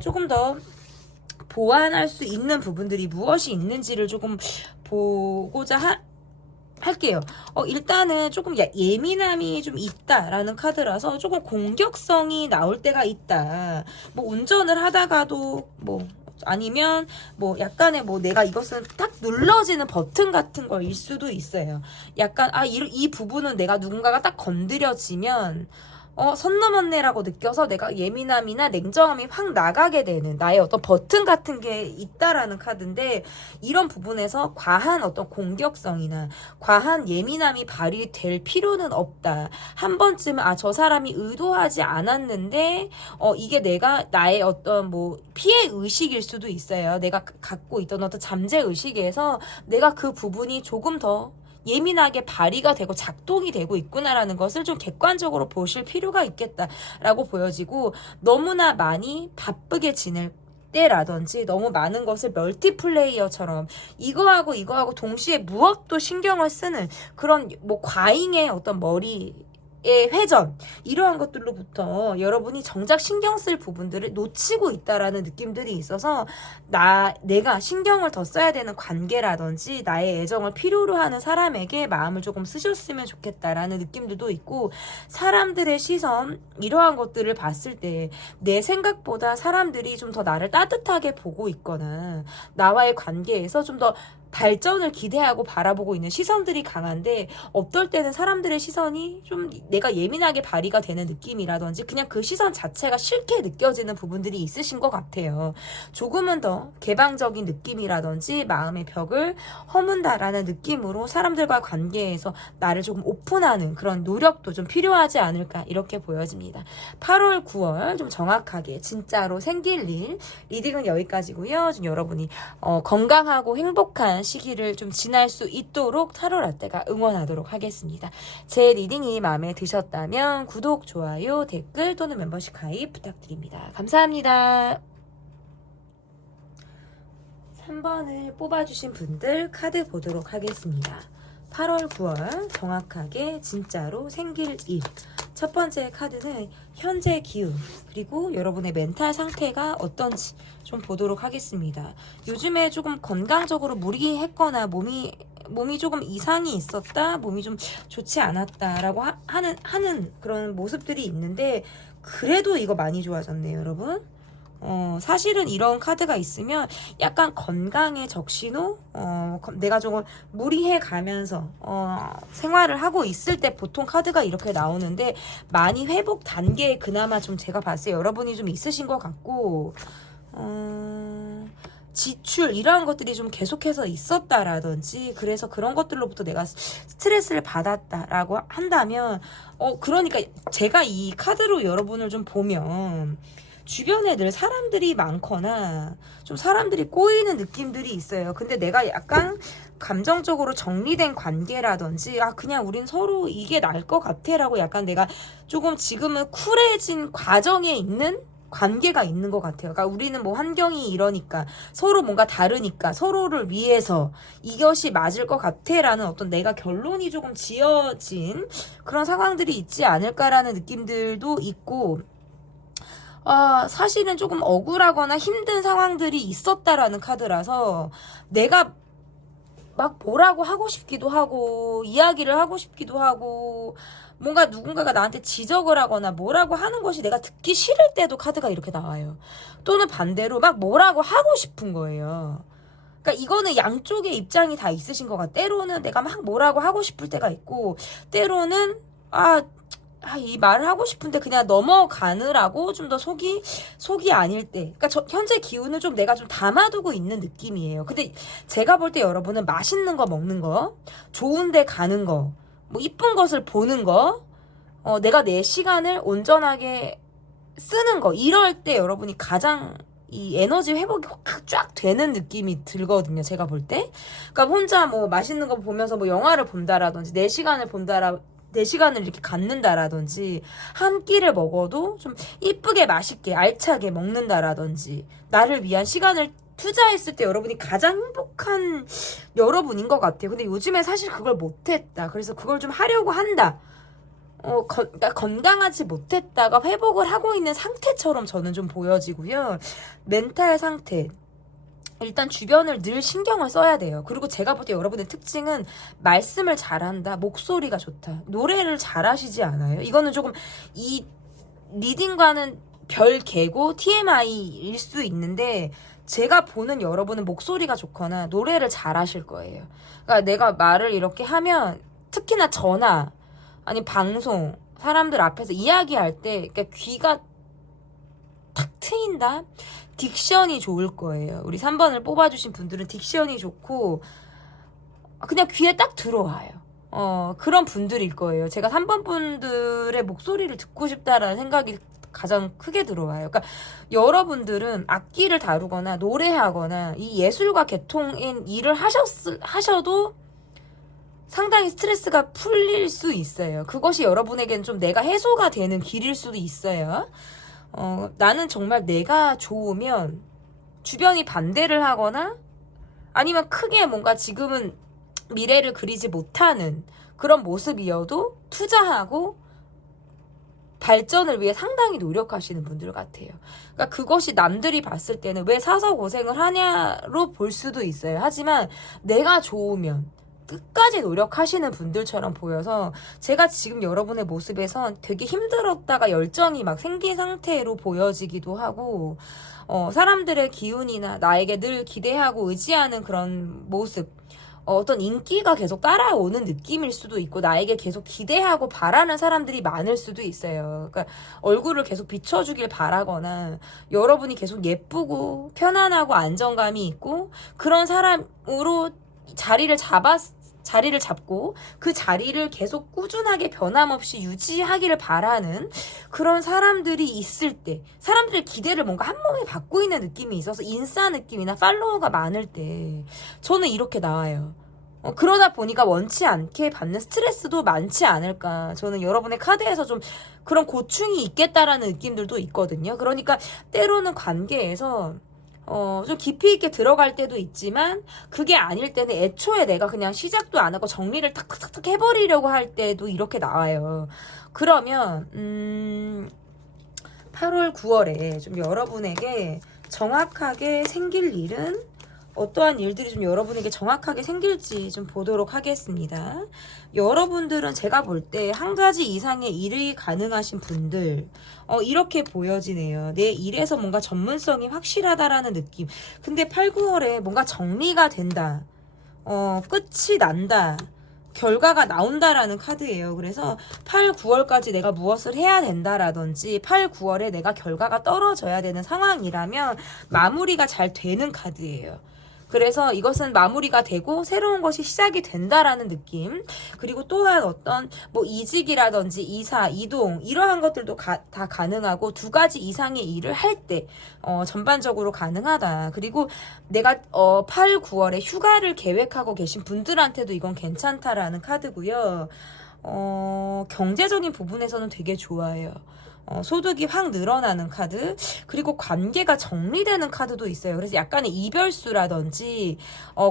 조금 더 보완할 수 있는 부분들이 무엇이 있는지를 조금 보고자 할게요. 일단은 조금 예민함이 좀 있다라는 카드라서 조금 공격성이 나올 때가 있다. 뭐 운전을 하다가도 뭐 아니면 뭐 약간의 뭐 내가 이것은 딱 눌러지는 버튼 같은 거일 수도 있어요. 약간 이 부분은 내가 누군가가 딱 건드려지면 선 넘었네라고 느껴서 내가 예민함이나 냉정함이 확 나가게 되는 나의 어떤 버튼 같은 게 있다라는 카드인데, 이런 부분에서 과한 어떤 공격성이나 과한 예민함이 발휘될 필요는 없다. 한 번쯤은 저 사람이 의도하지 않았는데 이게 나의 어떤 뭐 피해 의식일 수도 있어요. 내가 갖고 있던 어떤 잠재 의식에서 내가 그 부분이 조금 더 예민하게 발휘가 되고 작동이 되고 있구나라는 것을 좀 객관적으로 보실 필요가 있겠다라고 보여지고, 너무나 많이 바쁘게 지낼 때라든지 너무 많은 것을 멀티플레이어처럼 이거하고 동시에 무엇도 신경을 쓰는 그런 뭐 과잉의 어떤 머리의 회전, 이러한 것들로부터 여러분이 정작 신경 쓸 부분들을 놓치고 있다라는 느낌들이 있어서 내가 신경을 더 써야 되는 관계라든지 나의 애정을 필요로 하는 사람에게 마음을 조금 쓰셨으면 좋겠다라는 느낌들도 있고, 사람들의 시선, 이러한 것들을 봤을 때 내 생각보다 사람들이 좀 더 나를 따뜻하게 보고 있거나 나와의 관계에서 좀 더 발전을 기대하고 바라보고 있는 시선들이 강한데, 어떨 때는 사람들의 시선이 좀 내가 예민하게 발휘가 되는 느낌이라든지 그냥 그 시선 자체가 싫게 느껴지는 부분들이 있으신 것 같아요. 조금은 더 개방적인 느낌이라든지 마음의 벽을 허문다라는 느낌으로 사람들과 관계에서 나를 조금 오픈하는 그런 노력도 좀 필요하지 않을까, 이렇게 보여집니다. 8월, 9월 좀 정확하게 진짜로 생길 일, 리딩은 여기까지고요. 좀 여러분이 건강하고 행복한 시기를 좀 지날 수 있도록 타로 라떼가 응원하도록 하겠습니다. 제 리딩이 마음에 드셨다면 구독, 좋아요, 댓글 또는 멤버십 가입 부탁드립니다. 감사합니다. 3번을 뽑아주신 분들 카드 보도록 하겠습니다. 8월, 9월 정확하게 진짜로 생길 일. 첫 번째 카드는 현재 기운, 그리고 여러분의 멘탈 상태가 어떤지 좀 보도록 하겠습니다. 요즘에 조금 건강적으로 무리했거나 몸이 조금 이상이 있었다, 몸이 좀 좋지 않았다라고 하는 그런 모습들이 있는데, 그래도 이거 많이 좋아졌네요, 여러분. 사실은 이런 카드가 있으면 약간 건강에 적신호? 내가 조금 무리해 가면서, 생활을 하고 있을 때 보통 카드가 이렇게 나오는데, 많이 회복 단계에 그나마 좀 제가 봤을 때 여러분이 좀 있으신 것 같고, 지출 이러한 것들이 좀 계속해서 있었다라든지 그래서 그런 것들로부터 내가 스트레스를 받았다라고 한다면 그러니까 제가 이 카드로 여러분을 좀 보면 주변에 늘 사람들이 많거나 좀 사람들이 꼬이는 느낌들이 있어요. 근데 내가 약간 감정적으로 정리된 관계라든지 그냥 우린 서로 이게 나을 것 같아 라고 약간 내가 조금 지금은 쿨해진 과정에 있는 관계가 있는 것 같아요. 그러니까 우리는 뭐 환경이 이러니까 서로 뭔가 다르니까 서로를 위해서 이것이 맞을 것 같아라는 어떤 내가 결론이 조금 지어진 그런 상황들이 있지 않을까라는 느낌들도 있고 사실은 조금 억울하거나 힘든 상황들이 있었다라는 카드라서 내가 막 뭐라고 하고 싶기도 하고 이야기를 하고 싶기도 하고 뭔가 누군가가 나한테 지적을 하거나 뭐라고 하는 것이 내가 듣기 싫을 때도 카드가 이렇게 나와요. 또는 반대로 막 뭐라고 하고 싶은 거예요. 그러니까 이거는 양쪽의 입장이 다 있으신 것 같아요. 때로는 내가 막 뭐라고 하고 싶을 때가 있고 때로는 이 말을 하고 싶은데 그냥 넘어가느라고 좀 더 속이 아닐 때. 그러니까 현재 기운은 좀 내가 좀 담아두고 있는 느낌이에요. 근데 제가 볼 때 여러분은 맛있는 거 먹는 거, 좋은 데 가는 거, 뭐 이쁜 것을 보는 거, 내가 내 시간을 온전하게 쓰는 거, 이럴 때 여러분이 가장 이 에너지 회복이 확 쫙 되는 느낌이 들거든요. 제가 볼 때. 그러니까 혼자 뭐 맛있는 거 보면서 뭐 영화를 본다라든지 내 시간을 이렇게 갖는다라든지 한 끼를 먹어도 좀 이쁘게 맛있게 알차게 먹는다라든지 나를 위한 시간을 투자했을 때 여러분이 가장 행복한 여러분인 것 같아요. 근데 요즘에 사실 그걸 못했다. 그래서 그걸 좀 하려고 한다. 그러니까 건강하지 못했다가 회복을 하고 있는 상태처럼 저는 좀 보여지고요. 멘탈 상태. 일단 주변을 늘 신경을 써야 돼요. 그리고 제가 볼 때 여러분의 특징은 말씀을 잘한다, 목소리가 좋다, 노래를 잘하시지 않아요? 이거는 조금 이 리딩과는 별개고 TMI일 수 있는데 제가 보는 여러분은 목소리가 좋거나 노래를 잘하실 거예요. 그러니까 내가 말을 이렇게 하면 특히나 전화 아니 방송 사람들 앞에서 이야기할 때 그러니까 귀가 탁 트인다? 딕션이 좋을 거예요. 우리 3번을 뽑아주신 분들은 딕션이 좋고 그냥 귀에 딱 들어와요. 그런 분들일 거예요. 제가 3번 분들의 목소리를 듣고 싶다라는 생각이 가장 크게 들어와요. 그러니까 여러분들은 악기를 다루거나 노래하거나 이 예술과 계통인 일을 하셔도 상당히 스트레스가 풀릴 수 있어요. 그것이 여러분에게는 좀 내가 해소가 되는 길일 수도 있어요. 나는 정말 내가 좋으면 주변이 반대를 하거나 아니면 크게 뭔가 지금은 미래를 그리지 못하는 그런 모습이어도 투자하고 발전을 위해 상당히 노력하시는 분들 같아요. 그러니까 그것이 남들이 봤을 때는 왜 사서 고생을 하냐로 볼 수도 있어요. 하지만 내가 좋으면 끝까지 노력하시는 분들처럼 보여서 제가 지금 여러분의 모습에선 되게 힘들었다가 열정이 막 생긴 상태로 보여지기도 하고 사람들의 기운이나 나에게 늘 기대하고 의지하는 그런 모습 어떤 인기가 계속 따라오는 느낌일 수도 있고 나에게 계속 기대하고 바라는 사람들이 많을 수도 있어요. 그러니까 얼굴을 계속 비춰주길 바라거나 여러분이 계속 예쁘고 편안하고 안정감이 있고 그런 사람으로 자리를 잡고 그 자리를 계속 꾸준하게 변함없이 유지하기를 바라는 그런 사람들이 있을 때 사람들의 기대를 뭔가 한 몸에 받고 있는 느낌이 있어서 인싸 느낌이나 팔로워가 많을 때 저는 이렇게 나와요. 그러다 보니까 원치 않게 받는 스트레스도 많지 않을까. 저는 여러분의 카드에서 좀 그런 고충이 있겠다라는 느낌들도 있거든요. 그러니까 때로는 관계에서 좀 깊이 있게 들어갈 때도 있지만 그게 아닐 때는 애초에 내가 그냥 시작도 안 하고 정리를 탁탁탁탁 해버리려고 할 때도 이렇게 나와요. 그러면 8월 9월에 좀 여러분에게 정확하게 생길 일은 어떠한 일들이 좀 여러분에게 정확하게 생길지 좀 보도록 하겠습니다. 여러분들은 제가 볼 때 한 가지 이상의 일이 가능하신 분들, 이렇게 보여지네요. 내 일에서 뭔가 전문성이 확실하다라는 느낌. 근데 8, 9월에 뭔가 정리가 된다. 끝이 난다. 결과가 나온다라는 카드예요. 그래서 8, 9월까지 내가 무엇을 해야 된다라든지 8, 9월에 내가 결과가 떨어져야 되는 상황이라면 마무리가 잘 되는 카드예요. 그래서 이것은 마무리가 되고 새로운 것이 시작이 된다라는 느낌. 그리고 또한 어떤 뭐 이직이라든지 이사, 이동 이러한 것들도 다 가능하고 2가지 이상의 일을 할 때 전반적으로 가능하다. 그리고 내가 8, 9월에 휴가를 계획하고 계신 분들한테도 이건 괜찮다라는 카드고요. 경제적인 부분에서는 되게 좋아요. 소득이 확 늘어나는 카드, 그리고 관계가 정리되는 카드도 있어요. 그래서 약간의 이별수라든지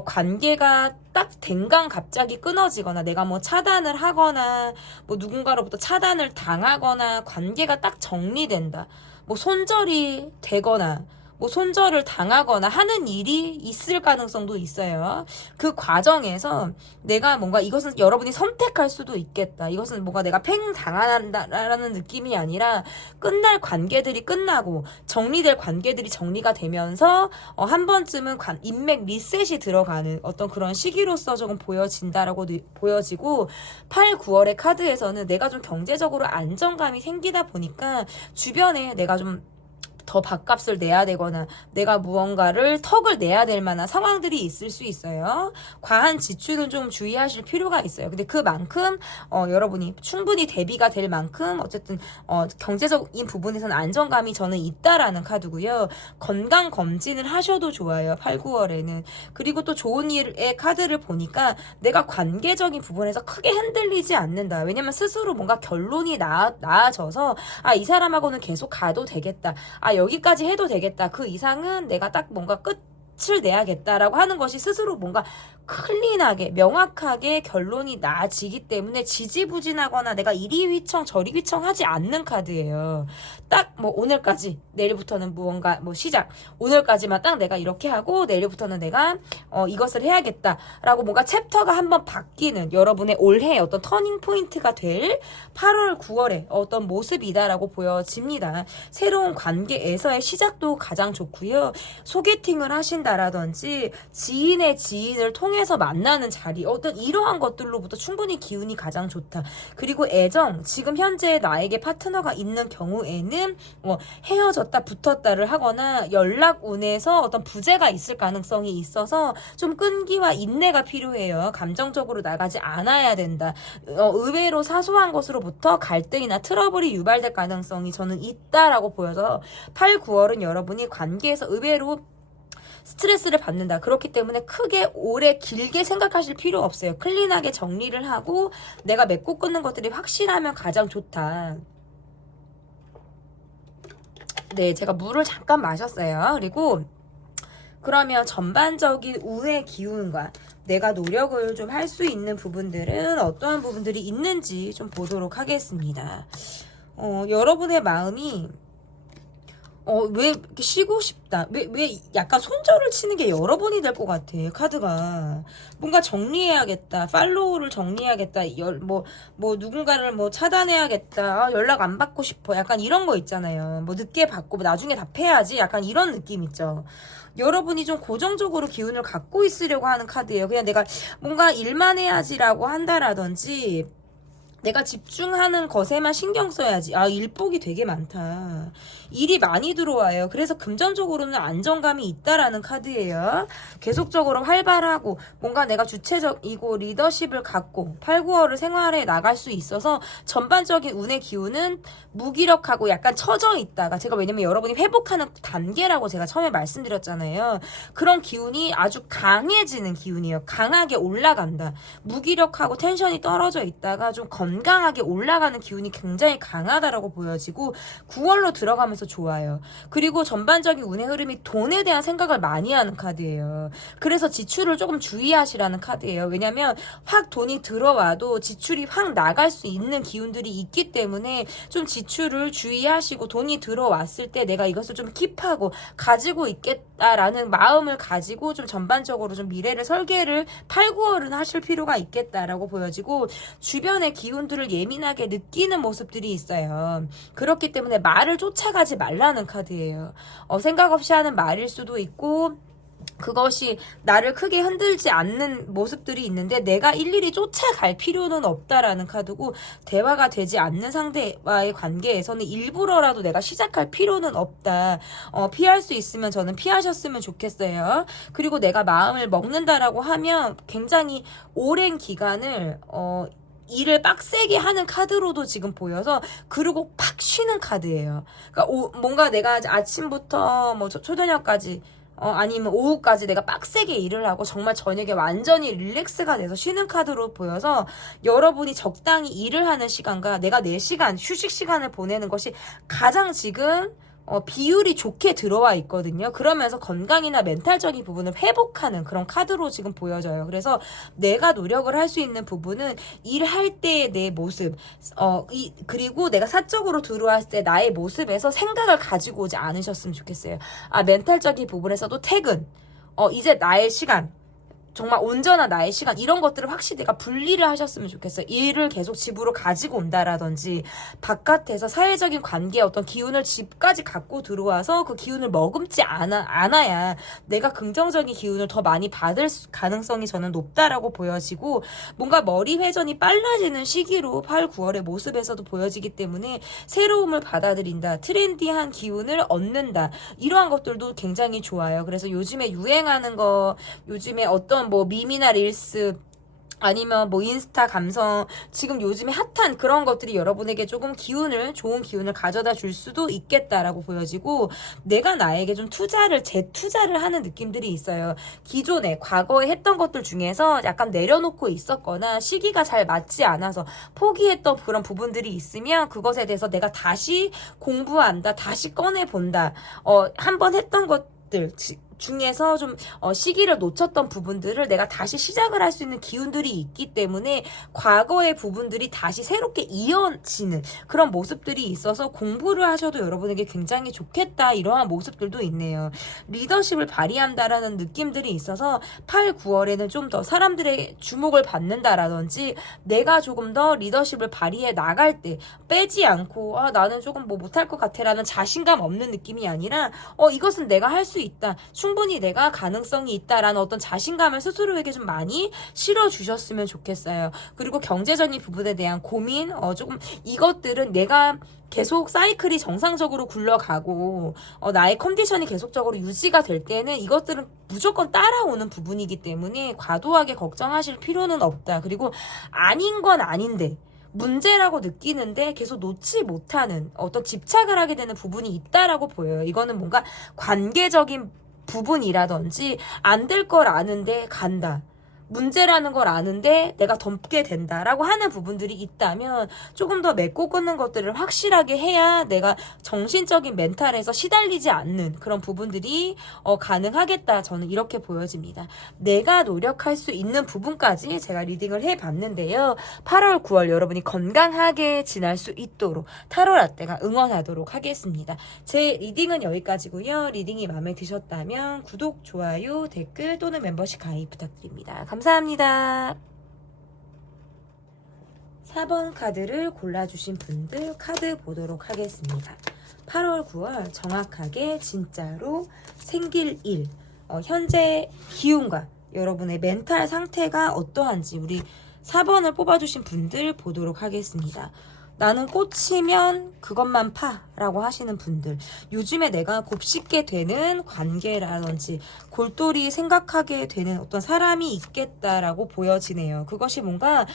관계가 딱 댕강 갑자기 끊어지거나 내가 뭐 차단을 하거나 뭐 누군가로부터 차단을 당하거나 관계가 딱 정리된다. 뭐 손절이 되거나 뭐 손절을 당하거나 하는 일이 있을 가능성도 있어요. 그 과정에서 내가 뭔가 이것은 여러분이 선택할 수도 있겠다. 이것은 뭔가 내가 팽 당한다라는 느낌이 아니라 끝날 관계들이 끝나고 정리될 관계들이 정리가 되면서 한 번쯤은 인맥 리셋이 들어가는 어떤 그런 시기로서 조금 보여진다라고 보여지고 8, 9월의 카드에서는 내가 좀 경제적으로 안정감이 생기다 보니까 주변에 내가 좀 더 밥값을 내야 되거나 내가 무언가를 턱을 내야 될 만한 상황들이 있을 수 있어요. 과한 지출은 좀 주의하실 필요가 있어요. 근데 그만큼 여러분이 충분히 대비가 될 만큼 어쨌든 경제적인 부분에서는 안정감이 저는 있다라는 카드고요. 건강 검진을 하셔도 좋아요. 8, 9월에는. 그리고 또 좋은 일의 카드를 보니까 내가 관계적인 부분에서 크게 흔들리지 않는다. 왜냐면 스스로 뭔가 결론이 나아져서 이 사람하고는 계속 가도 되겠다. 여기까지 해도 되겠다. 그 이상은 내가 딱 뭔가 끝을 내야겠다라고 하는 것이 스스로 뭔가 클린하게 명확하게 결론이 나아지기 때문에 지지부진하거나 내가 이리 휘청 저리 휘청 하지 않는 카드예요. 딱 뭐 오늘까지 내일부터는 무언가 뭐 시작 오늘까지만 딱 내가 이렇게 하고 내일부터는 내가 이것을 해야겠다라고 뭔가 챕터가 한번 바뀌는 여러분의 올해의 어떤 터닝 포인트가 될 8월 9월의 어떤 모습이다라고 보여집니다. 새로운 관계에서의 시작도 가장 좋고요. 소개팅을 하신다라든지 지인의 지인을 통해서 만나는 자리 어떤 이러한 것들로부터 충분히 기운이 가장 좋다. 그리고 애정 지금 현재 나에게 파트너가 있는 경우에는 헤어졌다 붙었다를 하거나 연락운에서 어떤 부재가 있을 가능성이 있어서 좀 끈기와 인내가 필요해요. 감정적으로 나가지 않아야 된다. 의외로 사소한 것으로부터 갈등이나 트러블이 유발될 가능성이 저는 있다라고 보여서 8, 9월은 여러분이 관계에서 의외로 스트레스를 받는다. 그렇기 때문에 크게 오래 길게 생각하실 필요 없어요. 클린하게 정리를 하고 내가 맺고 끊는 것들이 확실하면 가장 좋다. 네, 제가 물을 잠깐 마셨어요. 그리고 그러면 전반적인 운의 기운과 내가 노력을 좀 할 수 있는 부분들은 어떠한 부분들이 있는지 좀 보도록 하겠습니다. 여러분의 마음이 왜 이렇게 쉬고 싶다. 왜 약간 손절을 치는 게 여러분이 될 것 같아. 카드가. 뭔가 정리해야겠다. 팔로우를 정리해야겠다. 뭐 누군가를 뭐 차단해야겠다. 연락 안 받고 싶어. 약간 이런 거 있잖아요. 뭐 늦게 받고 나중에 답해야지. 약간 이런 느낌 있죠. 여러분이 좀 고정적으로 기운을 갖고 있으려고 하는 카드예요. 그냥 내가 뭔가 일만 해야지라고 한다라든지 내가 집중하는 것에만 신경 써야지. 일복이 되게 많다. 일이 많이 들어와요. 그래서 금전적으로는 안정감이 있다라는 카드예요. 계속적으로 활발하고 뭔가 내가 주체적이고 리더십을 갖고 8, 9월을 생활해 나갈 수 있어서 전반적인 운의 기운은 무기력하고 약간 처져 있다가 제가 왜냐면 여러분이 회복하는 단계라고 제가 처음에 말씀드렸잖아요. 그런 기운이 아주 강해지는 기운이에요. 강하게 올라간다. 무기력하고 텐션이 떨어져 있다가 좀 건강하게 올라가는 기운이 굉장히 강하다라고 보여지고 9월로 들어가면서 좋아요. 그리고 전반적인 운의 흐름이 돈에 대한 생각을 많이 하는 카드예요. 그래서 지출을 조금 주의하시라는 카드예요. 왜냐면 확 돈이 들어와도 지출이 확 나갈 수 있는 기운들이 있기 때문에 좀 지출을 주의하시고 돈이 들어왔을 때 내가 이것을 좀 킵하고 가지고 있겠다. 라는 마음을 가지고 좀 전반적으로 좀 미래를 설계를 8, 9월은 하실 필요가 있겠다라고 보여지고, 주변의 기운들을 예민하게 느끼는 모습들이 있어요. 그렇기 때문에 말을 쫓아가지 말라는 카드예요. 생각 없이 하는 말일 수도 있고, 그것이 나를 크게 흔들지 않는 모습들이 있는데 내가 일일이 쫓아갈 필요는 없다라는 카드고, 대화가 되지 않는 상대와의 관계에서는 일부러라도 내가 시작할 필요는 없다. 피할 수 있으면 저는 피하셨으면 좋겠어요. 그리고 내가 마음을 먹는다라고 하면 굉장히 오랜 기간을 일을 빡세게 하는 카드로도 지금 보여서, 그리고 팍 쉬는 카드예요. 그러니까 뭔가 내가 아침부터 뭐 초저녁까지 아니면 오후까지 내가 빡세게 일을 하고 정말 저녁에 완전히 릴렉스가 돼서 쉬는 카드로 보여서, 여러분이 적당히 일을 하는 시간과 내가 내 시간, 휴식 시간을 보내는 것이 가장 지금 비율이 좋게 들어와 있거든요. 그러면서 건강이나 멘탈적인 부분을 회복하는 그런 카드로 지금 보여져요. 그래서 내가 노력을 할 수 있는 부분은 일할 때의 내 모습, 그리고 내가 사적으로 들어왔을 때 나의 모습에서 생각을 가지고 오지 않으셨으면 좋겠어요. 멘탈적인 부분에서도 퇴근, 이제 나의 시간, 정말 온전한 나의 시간, 이런 것들을 확실히 내가 분리를 하셨으면 좋겠어요. 일을 계속 집으로 가지고 온다라든지, 바깥에서 사회적인 관계의 어떤 기운을 집까지 갖고 들어와서 그 기운을 머금지 않아야 내가 긍정적인 기운을 더 많이 받을 가능성이 저는 높다라고 보여지고, 뭔가 머리 회전이 빨라지는 시기로 8, 9월의 모습에서도 보여지기 때문에 새로움을 받아들인다, 트렌디한 기운을 얻는다, 이러한 것들도 굉장히 좋아요. 그래서 요즘에 유행하는 거, 요즘에 어떤 뭐 밈이나 릴스, 아니면 뭐 인스타 감성, 지금 요즘에 핫한 그런 것들이 여러분에게 조금 좋은 기운을 가져다 줄 수도 있겠다라고 보여지고, 내가 나에게 좀 재투자를 하는 느낌들이 있어요. 기존에 과거에 했던 것들 중에서 약간 내려놓고 있었거나 시기가 잘 맞지 않아서 포기했던 그런 부분들이 있으면, 그것에 대해서 내가 다시 공부한다, 다시 꺼내본다, 한번 했던 것들 중에서 좀 시기를 놓쳤던 부분들을 내가 다시 시작을 할 수 있는 기운들이 있기 때문에, 과거의 부분들이 다시 새롭게 이어지는 그런 모습들이 있어서 공부를 하셔도 여러분에게 굉장히 좋겠다, 이러한 모습들도 있네요. 리더십을 발휘한다라는 느낌들이 있어서 8, 9월에는 좀 더 사람들의 주목을 받는다라든지, 내가 조금 더 리더십을 발휘해 나갈 때 빼지 않고 나는 조금 뭐 못할 것 같아 라는 자신감 없는 느낌이 아니라, 이것은 내가 할 수 있다, 충분히 내가 가능성이 있다라는 어떤 자신감을 스스로에게 좀 많이 실어주셨으면 좋겠어요. 그리고 경제적인 부분에 대한 고민, 조금 이것들은 내가 계속 사이클이 정상적으로 굴러가고 나의 컨디션이 계속적으로 유지가 될 때는 이것들은 무조건 따라오는 부분이기 때문에 과도하게 걱정하실 필요는 없다. 그리고 아닌 건 아닌데 문제라고 느끼는데 계속 놓지 못하는 어떤 집착을 하게 되는 부분이 있다라고 보여요. 이거는 뭔가 관계적인 부분이라든지, 안 될 걸 아는데 간다, 문제라는 걸 아는데 내가 덮게 된다라고 하는 부분들이 있다면, 조금 더 맺고 끊는 것들을 확실하게 해야 내가 정신적인 멘탈에서 시달리지 않는 그런 부분들이 가능하겠다, 저는 이렇게 보여집니다. 내가 노력할 수 있는 부분까지 제가 리딩을 해봤는데요. 8월, 9월 여러분이 건강하게 지날 수 있도록 타로라떼가 응원하도록 하겠습니다. 제 리딩은 여기까지고요. 리딩이 마음에 드셨다면 구독, 좋아요, 댓글 또는 멤버십 가입 부탁드립니다. 감사합니다. 4번 카드를 골라주신 분들 카드 보도록 하겠습니다. 8월, 9월 정확하게 진짜로 생길 일, 현재 기운과 여러분의 멘탈 상태가 어떠한지 우리 4번을 뽑아주신 분들 보도록 하겠습니다. 나는 꽂히면 그것만 파라고 하시는 분들, 요즘에 내가 곱씹게 되는 관계라든지 골똘히 생각하게 되는 어떤 사람이 있겠다라고 보여지네요. 그것이 뭔가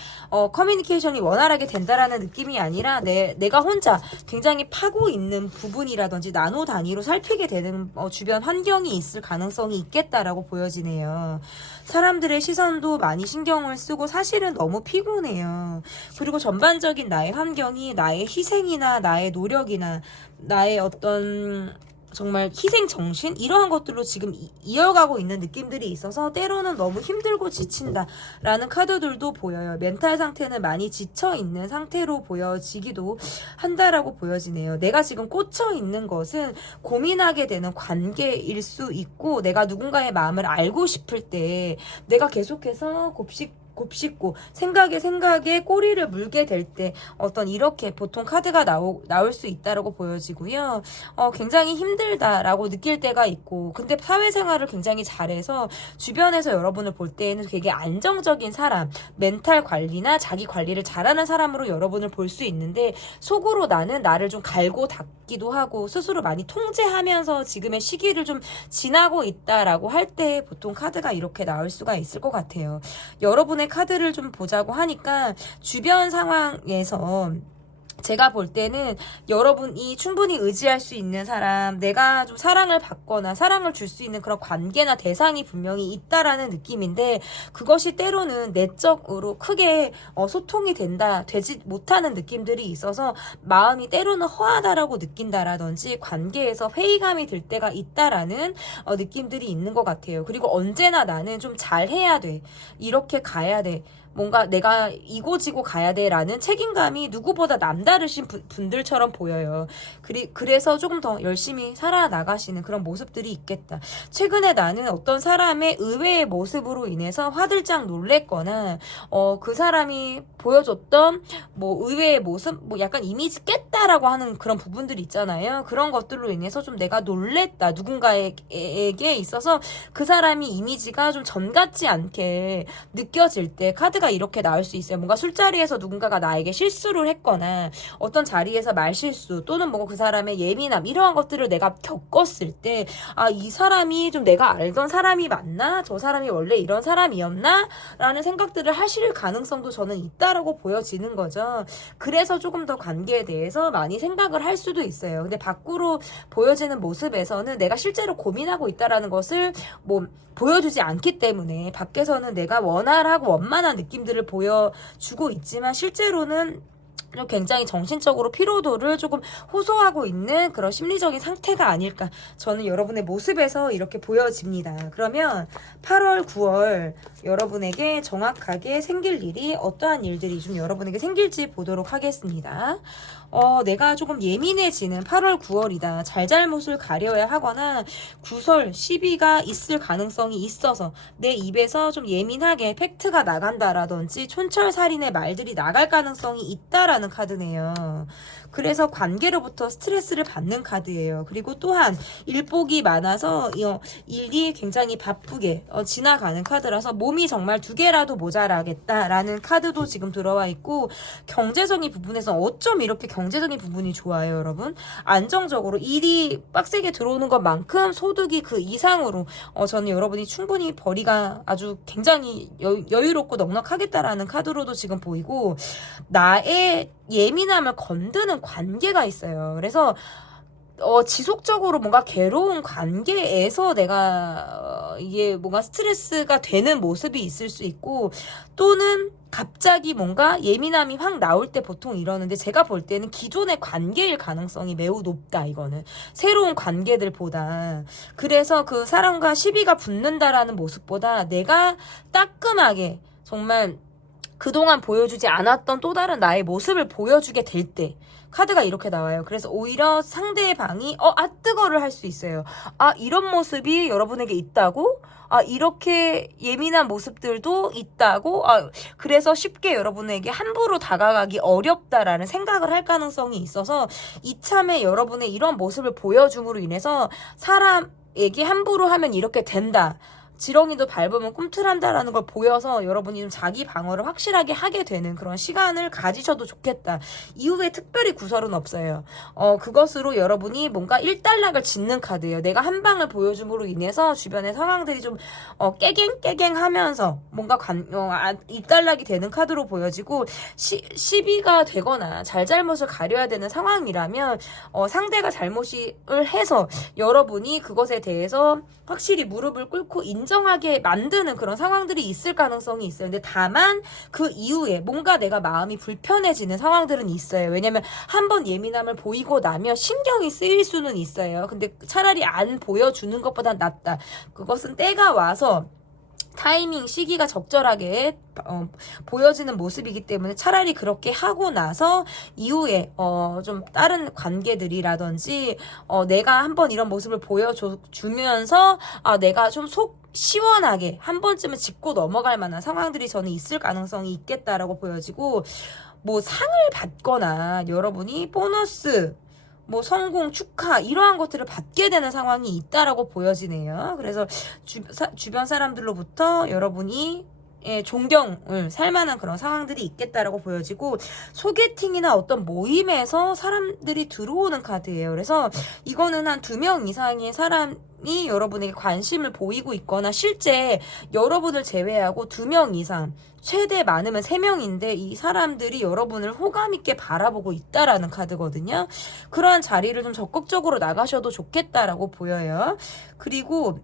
커뮤니케이션이 원활하게 된다라는 느낌이 아니라 내가 혼자 굉장히 파고 있는 부분이라든지 나노 단위로 살피게 되는 주변 환경이 있을 가능성이 있겠다라고 보여지네요. 사람들의 시선도 많이 신경을 쓰고 사실은 너무 피곤해요. 그리고 전반적인 나의 환경이 나의 희생이나 나의 노력이나 나의 어떤 정말 희생정신 이러한 것들로 지금 이어가고 있는 느낌들이 있어서 때로는 너무 힘들고 지친다라는 카드들도 보여요. 멘탈 상태는 많이 지쳐있는 상태로 보여지기도 한다라고 보여지네요. 내가 지금 꽂혀있는 것은 고민하게 되는 관계일 수 있고 내가 누군가의 마음을 알고 싶을 때 내가 계속해서 곱씹고 생각에 꼬리를 물게 될 때 어떤 이렇게 보통 카드가 나올 수 있다라고 보여지고요. 굉장히 힘들다라고 느낄 때가 있고 근데 사회생활을 굉장히 잘해서 주변에서 여러분을 볼 때에는 되게 안정적인 사람, 멘탈 관리나 자기 관리를 잘하는 사람으로 여러분을 볼 수 있는데 속으로 나는 나를 좀 갈고 닦기도 하고 스스로 많이 통제하면서 지금의 시기를 좀 지나고 있다라고 할 때 보통 카드가 이렇게 나올 수가 있을 것 같아요. 여러분의 카드를 좀 보자고 하니까 주변 상황에서 제가 볼 때는 여러분이 충분히 의지할 수 있는 사람, 내가 좀 사랑을 받거나 사랑을 줄 수 있는 그런 관계나 대상이 분명히 있다라는 느낌인데 그것이 때로는 내적으로 크게 소통이 되지 못하는 느낌들이 있어서 마음이 때로는 허하다라고 느낀다라든지 관계에서 회의감이 들 때가 있다라는 느낌들이 있는 것 같아요. 그리고 언제나 나는 좀 잘해야 돼. 이렇게 가야 돼. 뭔가 내가 이고지고 가야 돼라는 책임감이 누구보다 남다르신 분들처럼 보여요. 그래서 조금 더 열심히 살아나가시는 그런 모습들이 있겠다. 최근에 나는 어떤 사람의 의외의 모습으로 인해서 화들짝 놀랬거나 그 사람이 보여줬던 뭐 의외의 모습, 뭐 약간 이미지 깼다라고 하는 그런 부분들이 있잖아요. 그런 것들로 인해서 좀 내가 놀랬다. 누군가에게 있어서 그 사람이 이미지가 좀 전 같지 않게 느껴질 때 카드가 이렇게 나올 수 있어요. 뭔가 술자리에서 누군가가 나에게 실수를 했거나 어떤 자리에서 말실수 또는 뭐 그 사람의 예민함 이러한 것들을 내가 겪었을 때 이 사람이 좀 내가 알던 사람이 맞나? 저 사람이 원래 이런 사람이었나? 라는 생각들을 하실 가능성도 저는 있다라고 보여지는 거죠. 그래서 조금 더 관계에 대해서 많이 생각을 할 수도 있어요. 근데 밖으로 보여지는 모습에서는 내가 실제로 고민하고 있다라는 것을 뭐 보여주지 않기 때문에 밖에서는 내가 원활하고 원만한 느낌들을 보여주고 있지만 실제로는 굉장히 정신적으로 피로도를 조금 호소하고 있는 그런 심리적인 상태가 아닐까 저는 여러분의 모습에서 이렇게 보여집니다. 그러면 8월, 9월 여러분에게 정확하게 생길 일이 어떠한 일들이 좀 여러분에게 생길지 보도록 하겠습니다. 내가 조금 예민해지는 8월, 9월이다. 잘잘못을 가려야 하거나 구설, 시비가 있을 가능성이 있어서 내 입에서 좀 예민하게 팩트가 나간다라든지 촌철살인의 말들이 나갈 가능성이 있다라는 카드네요. 그래서 관계로부터 스트레스를 받는 카드예요. 그리고 또한 일복이 많아서 일이 굉장히 바쁘게 지나가는 카드라서 몸이 정말 2개라도 모자라겠다라는 카드도 지금 들어와 있고 경제적인 부분에서 어쩜 이렇게 경제적인 부분이 좋아요, 여러분? 안정적으로 일이 빡세게 들어오는 것만큼 소득이 그 이상으로 저는 여러분이 충분히 벌이가 아주 굉장히 여유롭고 넉넉하겠다라는 카드로도 지금 보이고 나의 예민함을 건드는 관계가 있어요. 그래서 지속적으로 뭔가 괴로운 관계에서 내가 이게 뭔가 스트레스가 되는 모습이 있을 수 있고 또는 갑자기 뭔가 예민함이 확 나올 때 보통 이러는데 제가 볼 때는 기존의 관계일 가능성이 매우 높다. 이거는 새로운 관계들보다 그래서 그 사람과 시비가 붙는다라는 모습보다 내가 따끔하게 정말 그동안 보여주지 않았던 또 다른 나의 모습을 보여주게 될 때 카드가 이렇게 나와요. 그래서 오히려 상대방이 뜨거를 할 수 있어요. 이런 모습이 여러분에게 있다고? 이렇게 예민한 모습들도 있다고? 그래서 쉽게 여러분에게 함부로 다가가기 어렵다라는 생각을 할 가능성이 있어서 이참에 여러분의 이런 모습을 보여줌으로 인해서 사람에게 함부로 하면 이렇게 된다. 지렁이도 밟으면 꿈틀한다라는 걸 보여서 여러분이 좀 자기 방어를 확실하게 하게 되는 그런 시간을 가지셔도 좋겠다. 이후에 특별히 구설은 없어요. 그것으로 여러분이 뭔가 일단락을 짓는 카드예요. 내가 한 방을 보여줌으로 인해서 주변의 상황들이 좀 깨갱 하면서 뭔가 일단락이 되는 카드로 보여지고 시비가 되거나 잘잘못을 가려야 되는 상황이라면 상대가 잘못을 해서 여러분이 그것에 대해서 확실히 무릎을 꿇고 인정 냉정하게 만드는 그런 상황들이 있을 가능성이 있어요. 근데 다만 그 이후에 뭔가 내가 마음이 불편해지는 상황들은 있어요. 왜냐면 한번 예민함을 보이고 나면 신경이 쓰일 수는 있어요. 근데 차라리 안 보여주는 것보단 낫다. 그것은 때가 와서 타이밍, 시기가 적절하게 보여지는 모습이기 때문에 차라리 그렇게 하고 나서 이후에 좀 다른 관계들이라든지 내가 한번 이런 모습을 보여주면서 내가 좀 속 시원하게 한 번쯤은 짚고 넘어갈 만한 상황들이 저는 있을 가능성이 있겠다라고 보여지고, 뭐 상을 받거나 여러분이 보너스, 뭐 성공, 축하 이러한 것들을 받게 되는 상황이 있다라고 보여지네요. 그래서 주변 사람들로부터 여러분이 존경을 살 만한 그런 상황들이 있겠다라고 보여지고, 소개팅이나 어떤 모임에서 사람들이 들어오는 카드예요. 그래서 이거는 한 2명 이상의 사람이 여러분에게 관심을 보이고 있거나, 실제 여러분을 제외하고 2명 이상, 최대 많으면 3명인데 이 사람들이 여러분을 호감 있게 바라보고 있다라는 카드거든요. 그러한 자리를 좀 적극적으로 나가셔도 좋겠다라고 보여요. 그리고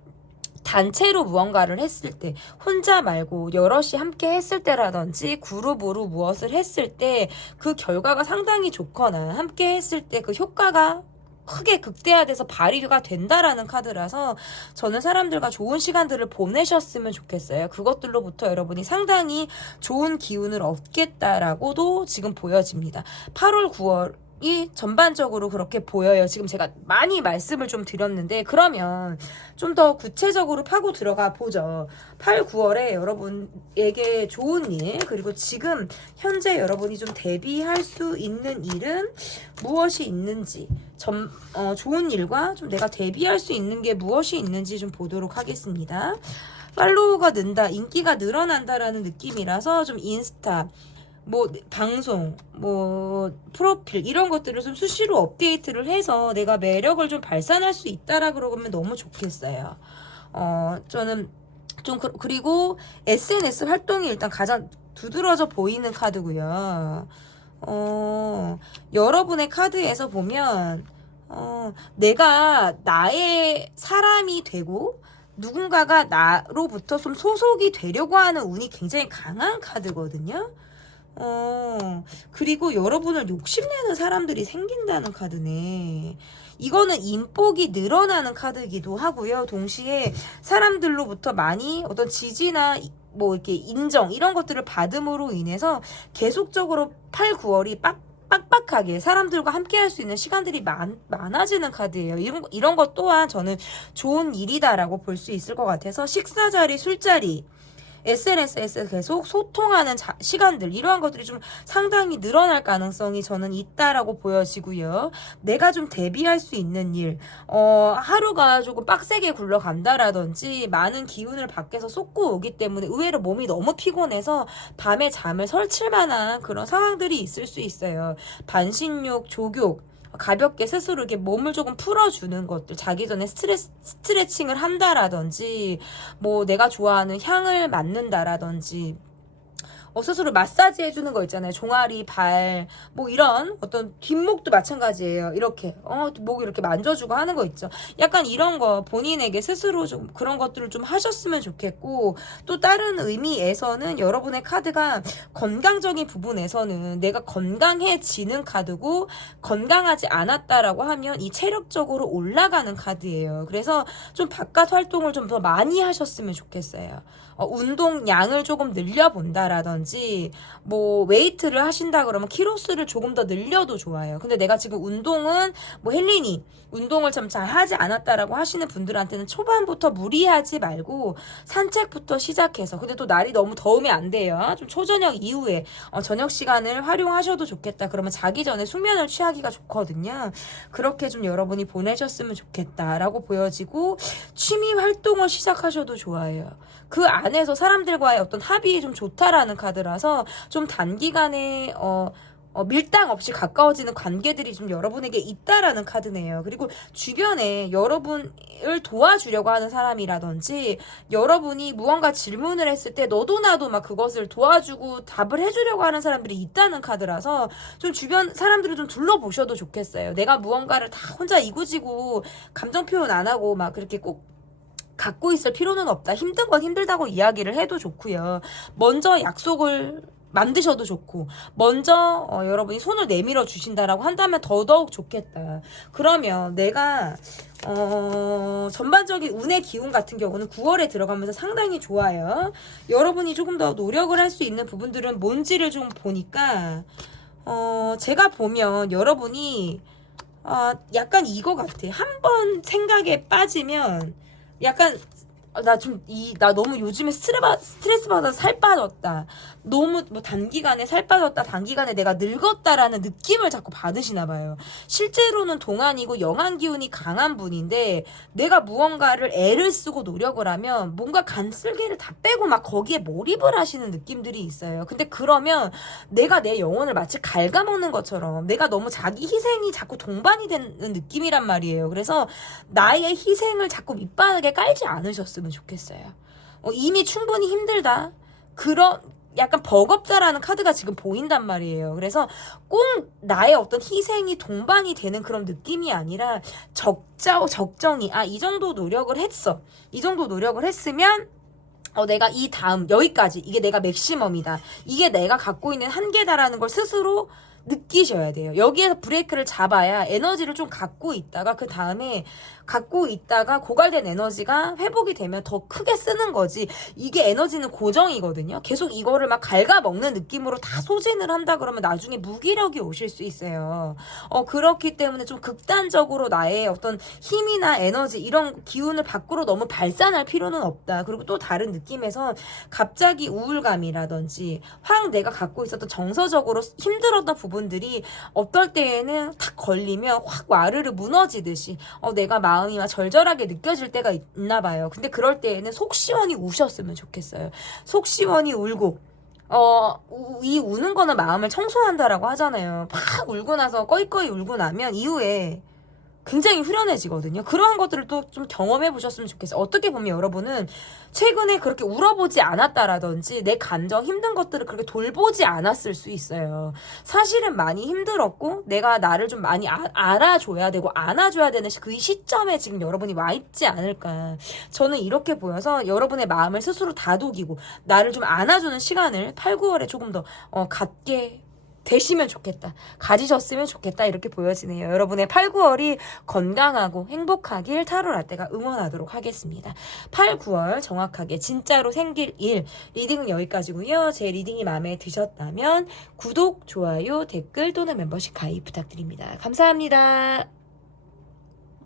단체로 무언가를 했을 때, 혼자 말고 여럿이 함께 했을 때라든지 그룹으로 무엇을 했을 때 그 결과가 상당히 좋거나 함께 했을 때 그 효과가 크게 극대화돼서 발휘가 된다라는 카드라서 저는 사람들과 좋은 시간들을 보내셨으면 좋겠어요. 그것들로부터 여러분이 상당히 좋은 기운을 얻겠다라고도 지금 보여집니다. 8월, 9월 이 전반적으로 그렇게 보여요. 지금 제가 많이 말씀을 좀 드렸는데, 그러면 좀 더 구체적으로 파고 들어가 보죠. 8, 9월에 여러분에게 좋은 일, 그리고 지금 현재 여러분이 좀 대비할 수 있는 일은 무엇이 있는지, 좋은 일과 좀 내가 대비할 수 있는 게 무엇이 있는지 좀 보도록 하겠습니다. 팔로우가 는다, 인기가 늘어난다라는 느낌이라서 좀 인스타, 뭐 방송, 뭐 프로필 이런 것들을 좀 수시로 업데이트를 해서 내가 매력을 좀 발산할 수 있다라 그러면 너무 좋겠어요. 저는 좀 그리고 SNS 활동이 일단 가장 두드러져 보이는 카드고요. 여러분의 카드에서 보면 내가 나의 사람이 되고 누군가가 나로부터 좀 소속이 되려고 하는 운이 굉장히 강한 카드거든요. 그리고 여러분을 욕심내는 사람들이 생긴다는 카드네. 이거는 인복이 늘어나는 카드이기도 하고요. 동시에 사람들로부터 많이 어떤 지지나 뭐 이렇게 인정 이런 것들을 받음으로 인해서 계속적으로 8, 9월이 빡빡하게 사람들과 함께 할 수 있는 시간들이 많아지는 카드예요. 이런 것 또한 저는 좋은 일이다라고 볼 수 있을 것 같아서, 식사 자리, 술자리, SNS에서 계속 소통하는 시간들, 이러한 것들이 좀 상당히 늘어날 가능성이 저는 있다라고 보여지고요. 내가 좀 대비할 수 있는 일, 하루가 조금 빡세게 굴러간다라든지 많은 기운을 밖에서 쏟고 오기 때문에 의외로 몸이 너무 피곤해서 밤에 잠을 설칠 만한 그런 상황들이 있을 수 있어요. 반신욕, 족욕, 가볍게 스스로 이렇게 몸을 조금 풀어주는 것들, 자기 전에 스트레칭을 한다라든지, 뭐 내가 좋아하는 향을 맡는다라든지, 스스로 마사지 해주는 거 있잖아요. 종아리, 발, 뭐 이런 어떤 뒷목도 마찬가지예요. 이렇게 목 이렇게 만져주고 하는 거 있죠. 약간 이런 거 본인에게 스스로 좀 그런 것들을 좀 하셨으면 좋겠고, 또 다른 의미에서는 여러분의 카드가 건강적인 부분에서는 내가 건강해지는 카드고, 건강하지 않았다라고 하면 이 체력적으로 올라가는 카드예요. 그래서 좀 바깥 활동을 좀 더 많이 하셨으면 좋겠어요. 운동량을 조금 늘려본다라든지, 뭐 웨이트를 하신다 그러면 키로수를 조금 더 늘려도 좋아요. 근데 내가 지금 운동은 뭐 헬린이 운동을 좀 잘 하지 않았다라고 하시는 분들한테는 초반부터 무리하지 말고 산책부터 시작해서, 근데 또 날이 너무 더우면 안 돼요. 좀 초저녁 이후에 저녁 시간을 활용하셔도 좋겠다. 그러면 자기 전에 숙면을 취하기가 좋거든요. 그렇게 좀 여러분이 보내셨으면 좋겠다라고 보여지고, 취미 활동을 시작하셔도 좋아요. 그 안에서 사람들과의 어떤 합이 좀 좋다라는 카드라서 좀 단기간에 밀당 없이 가까워지는 관계들이 좀 여러분에게 있다라는 카드네요. 그리고 주변에 여러분을 도와주려고 하는 사람이라든지, 여러분이 무언가 질문을 했을 때 너도 나도 막 그것을 도와주고 답을 해주려고 하는 사람들이 있다는 카드라서 좀 주변 사람들을 좀 둘러보셔도 좋겠어요. 내가 무언가를 다 혼자 이구지고 감정 표현 안 하고 막 그렇게 꼭 갖고 있을 필요는 없다. 힘든 건 힘들다고 이야기를 해도 좋고요. 먼저 약속을 만드셔도 좋고 먼저 여러분이 손을 내밀어 주신다라고 한다면 더더욱 좋겠다. 그러면 내가 전반적인 운의 기운 같은 경우는 9월에 들어가면서 상당히 좋아요. 여러분이 조금 더 노력을 할 수 있는 부분들은 뭔지를 좀 보니까 제가 보면 여러분이 약간 이거 같아. 한번 생각에 빠지면 약간 나 너무 요즘에 스트레스 받아서 살 빠졌다. 너무 뭐 단기간에 살 빠졌다. 단기간에 내가 늙었다라는 느낌을 자꾸 받으시나 봐요. 실제로는 동안이고 영안 기운이 강한 분인데 내가 무언가를 애를 쓰고 노력을 하면 뭔가 간쓸개를 다 빼고 막 거기에 몰입을 하시는 느낌들이 있어요. 근데 그러면 내가 내 영혼을 마치 갉아먹는 것처럼 내가 너무 자기 희생이 자꾸 동반이 되는 느낌이란 말이에요. 그래서 나의 희생을 자꾸 밑바닥에 깔지 않으셨으면 좋겠어요. 이미 충분히 힘들다. 그런 약간 버겁다라는 카드가 지금 보인단 말이에요. 그래서 꼭 나의 어떤 희생이 동반이 되는 그런 느낌이 아니라 적정히 이 정도 노력을 했어. 이 정도 노력을 했으면 내가 이 다음 여기까지 이게 내가 맥시멈이다. 이게 내가 갖고 있는 한계다라는 걸 스스로 느끼셔야 돼요. 여기에서 브레이크를 잡아야 에너지를 좀 갖고 있다가 그 다음에 갖고 있다가 고갈된 에너지가 회복이 되면 더 크게 쓰는 거지. 이게 에너지는 고정이거든요. 계속 이거를 막 갉아먹는 느낌으로 다 소진을 한다 그러면 나중에 무기력이 오실 수 있어요. 그렇기 때문에 좀 극단적으로 나의 어떤 힘이나 에너지 이런 기운을 밖으로 너무 발산할 필요는 없다. 그리고 또 다른 느낌에서 갑자기 우울감이라든지 확 내가 갖고 있었던 정서적으로 힘들었던 부분들이 어떨 때에는 탁 걸리면 확 와르르 무너지듯이 내가 마음이 막 절절하게 느껴질 때가 있나 봐요. 근데 그럴 때에는 속 시원히 우셨으면 좋겠어요. 속 시원히 울고 이 우는 거는 마음을 청소한다라고 하잖아요. 팍 울고 나서 꺼이꺼이 울고 나면 이후에 굉장히 후련해지거든요. 그러한 것들을 또 좀 경험해 보셨으면 좋겠어요. 어떻게 보면 여러분은 최근에 그렇게 울어보지 않았다라든지 내 감정 힘든 것들을 그렇게 돌보지 않았을 수 있어요. 사실은 많이 힘들었고 내가 나를 좀 많이 알아줘야 되고 안아줘야 되는 그 시점에 지금 여러분이 와 있지 않을까. 저는 이렇게 보여서 여러분의 마음을 스스로 다독이고 나를 좀 안아주는 시간을 8, 9월에 조금 더 갖게 되시면 좋겠다. 가지셨으면 좋겠다. 이렇게 보여지네요. 여러분의 8, 9월이 건강하고 행복하길 타로라떼가 응원하도록 하겠습니다. 8, 9월 정확하게 진짜로 생길 일 리딩은 여기까지고요. 제 리딩이 마음에 드셨다면 구독, 좋아요, 댓글 또는 멤버십 가입 부탁드립니다. 감사합니다.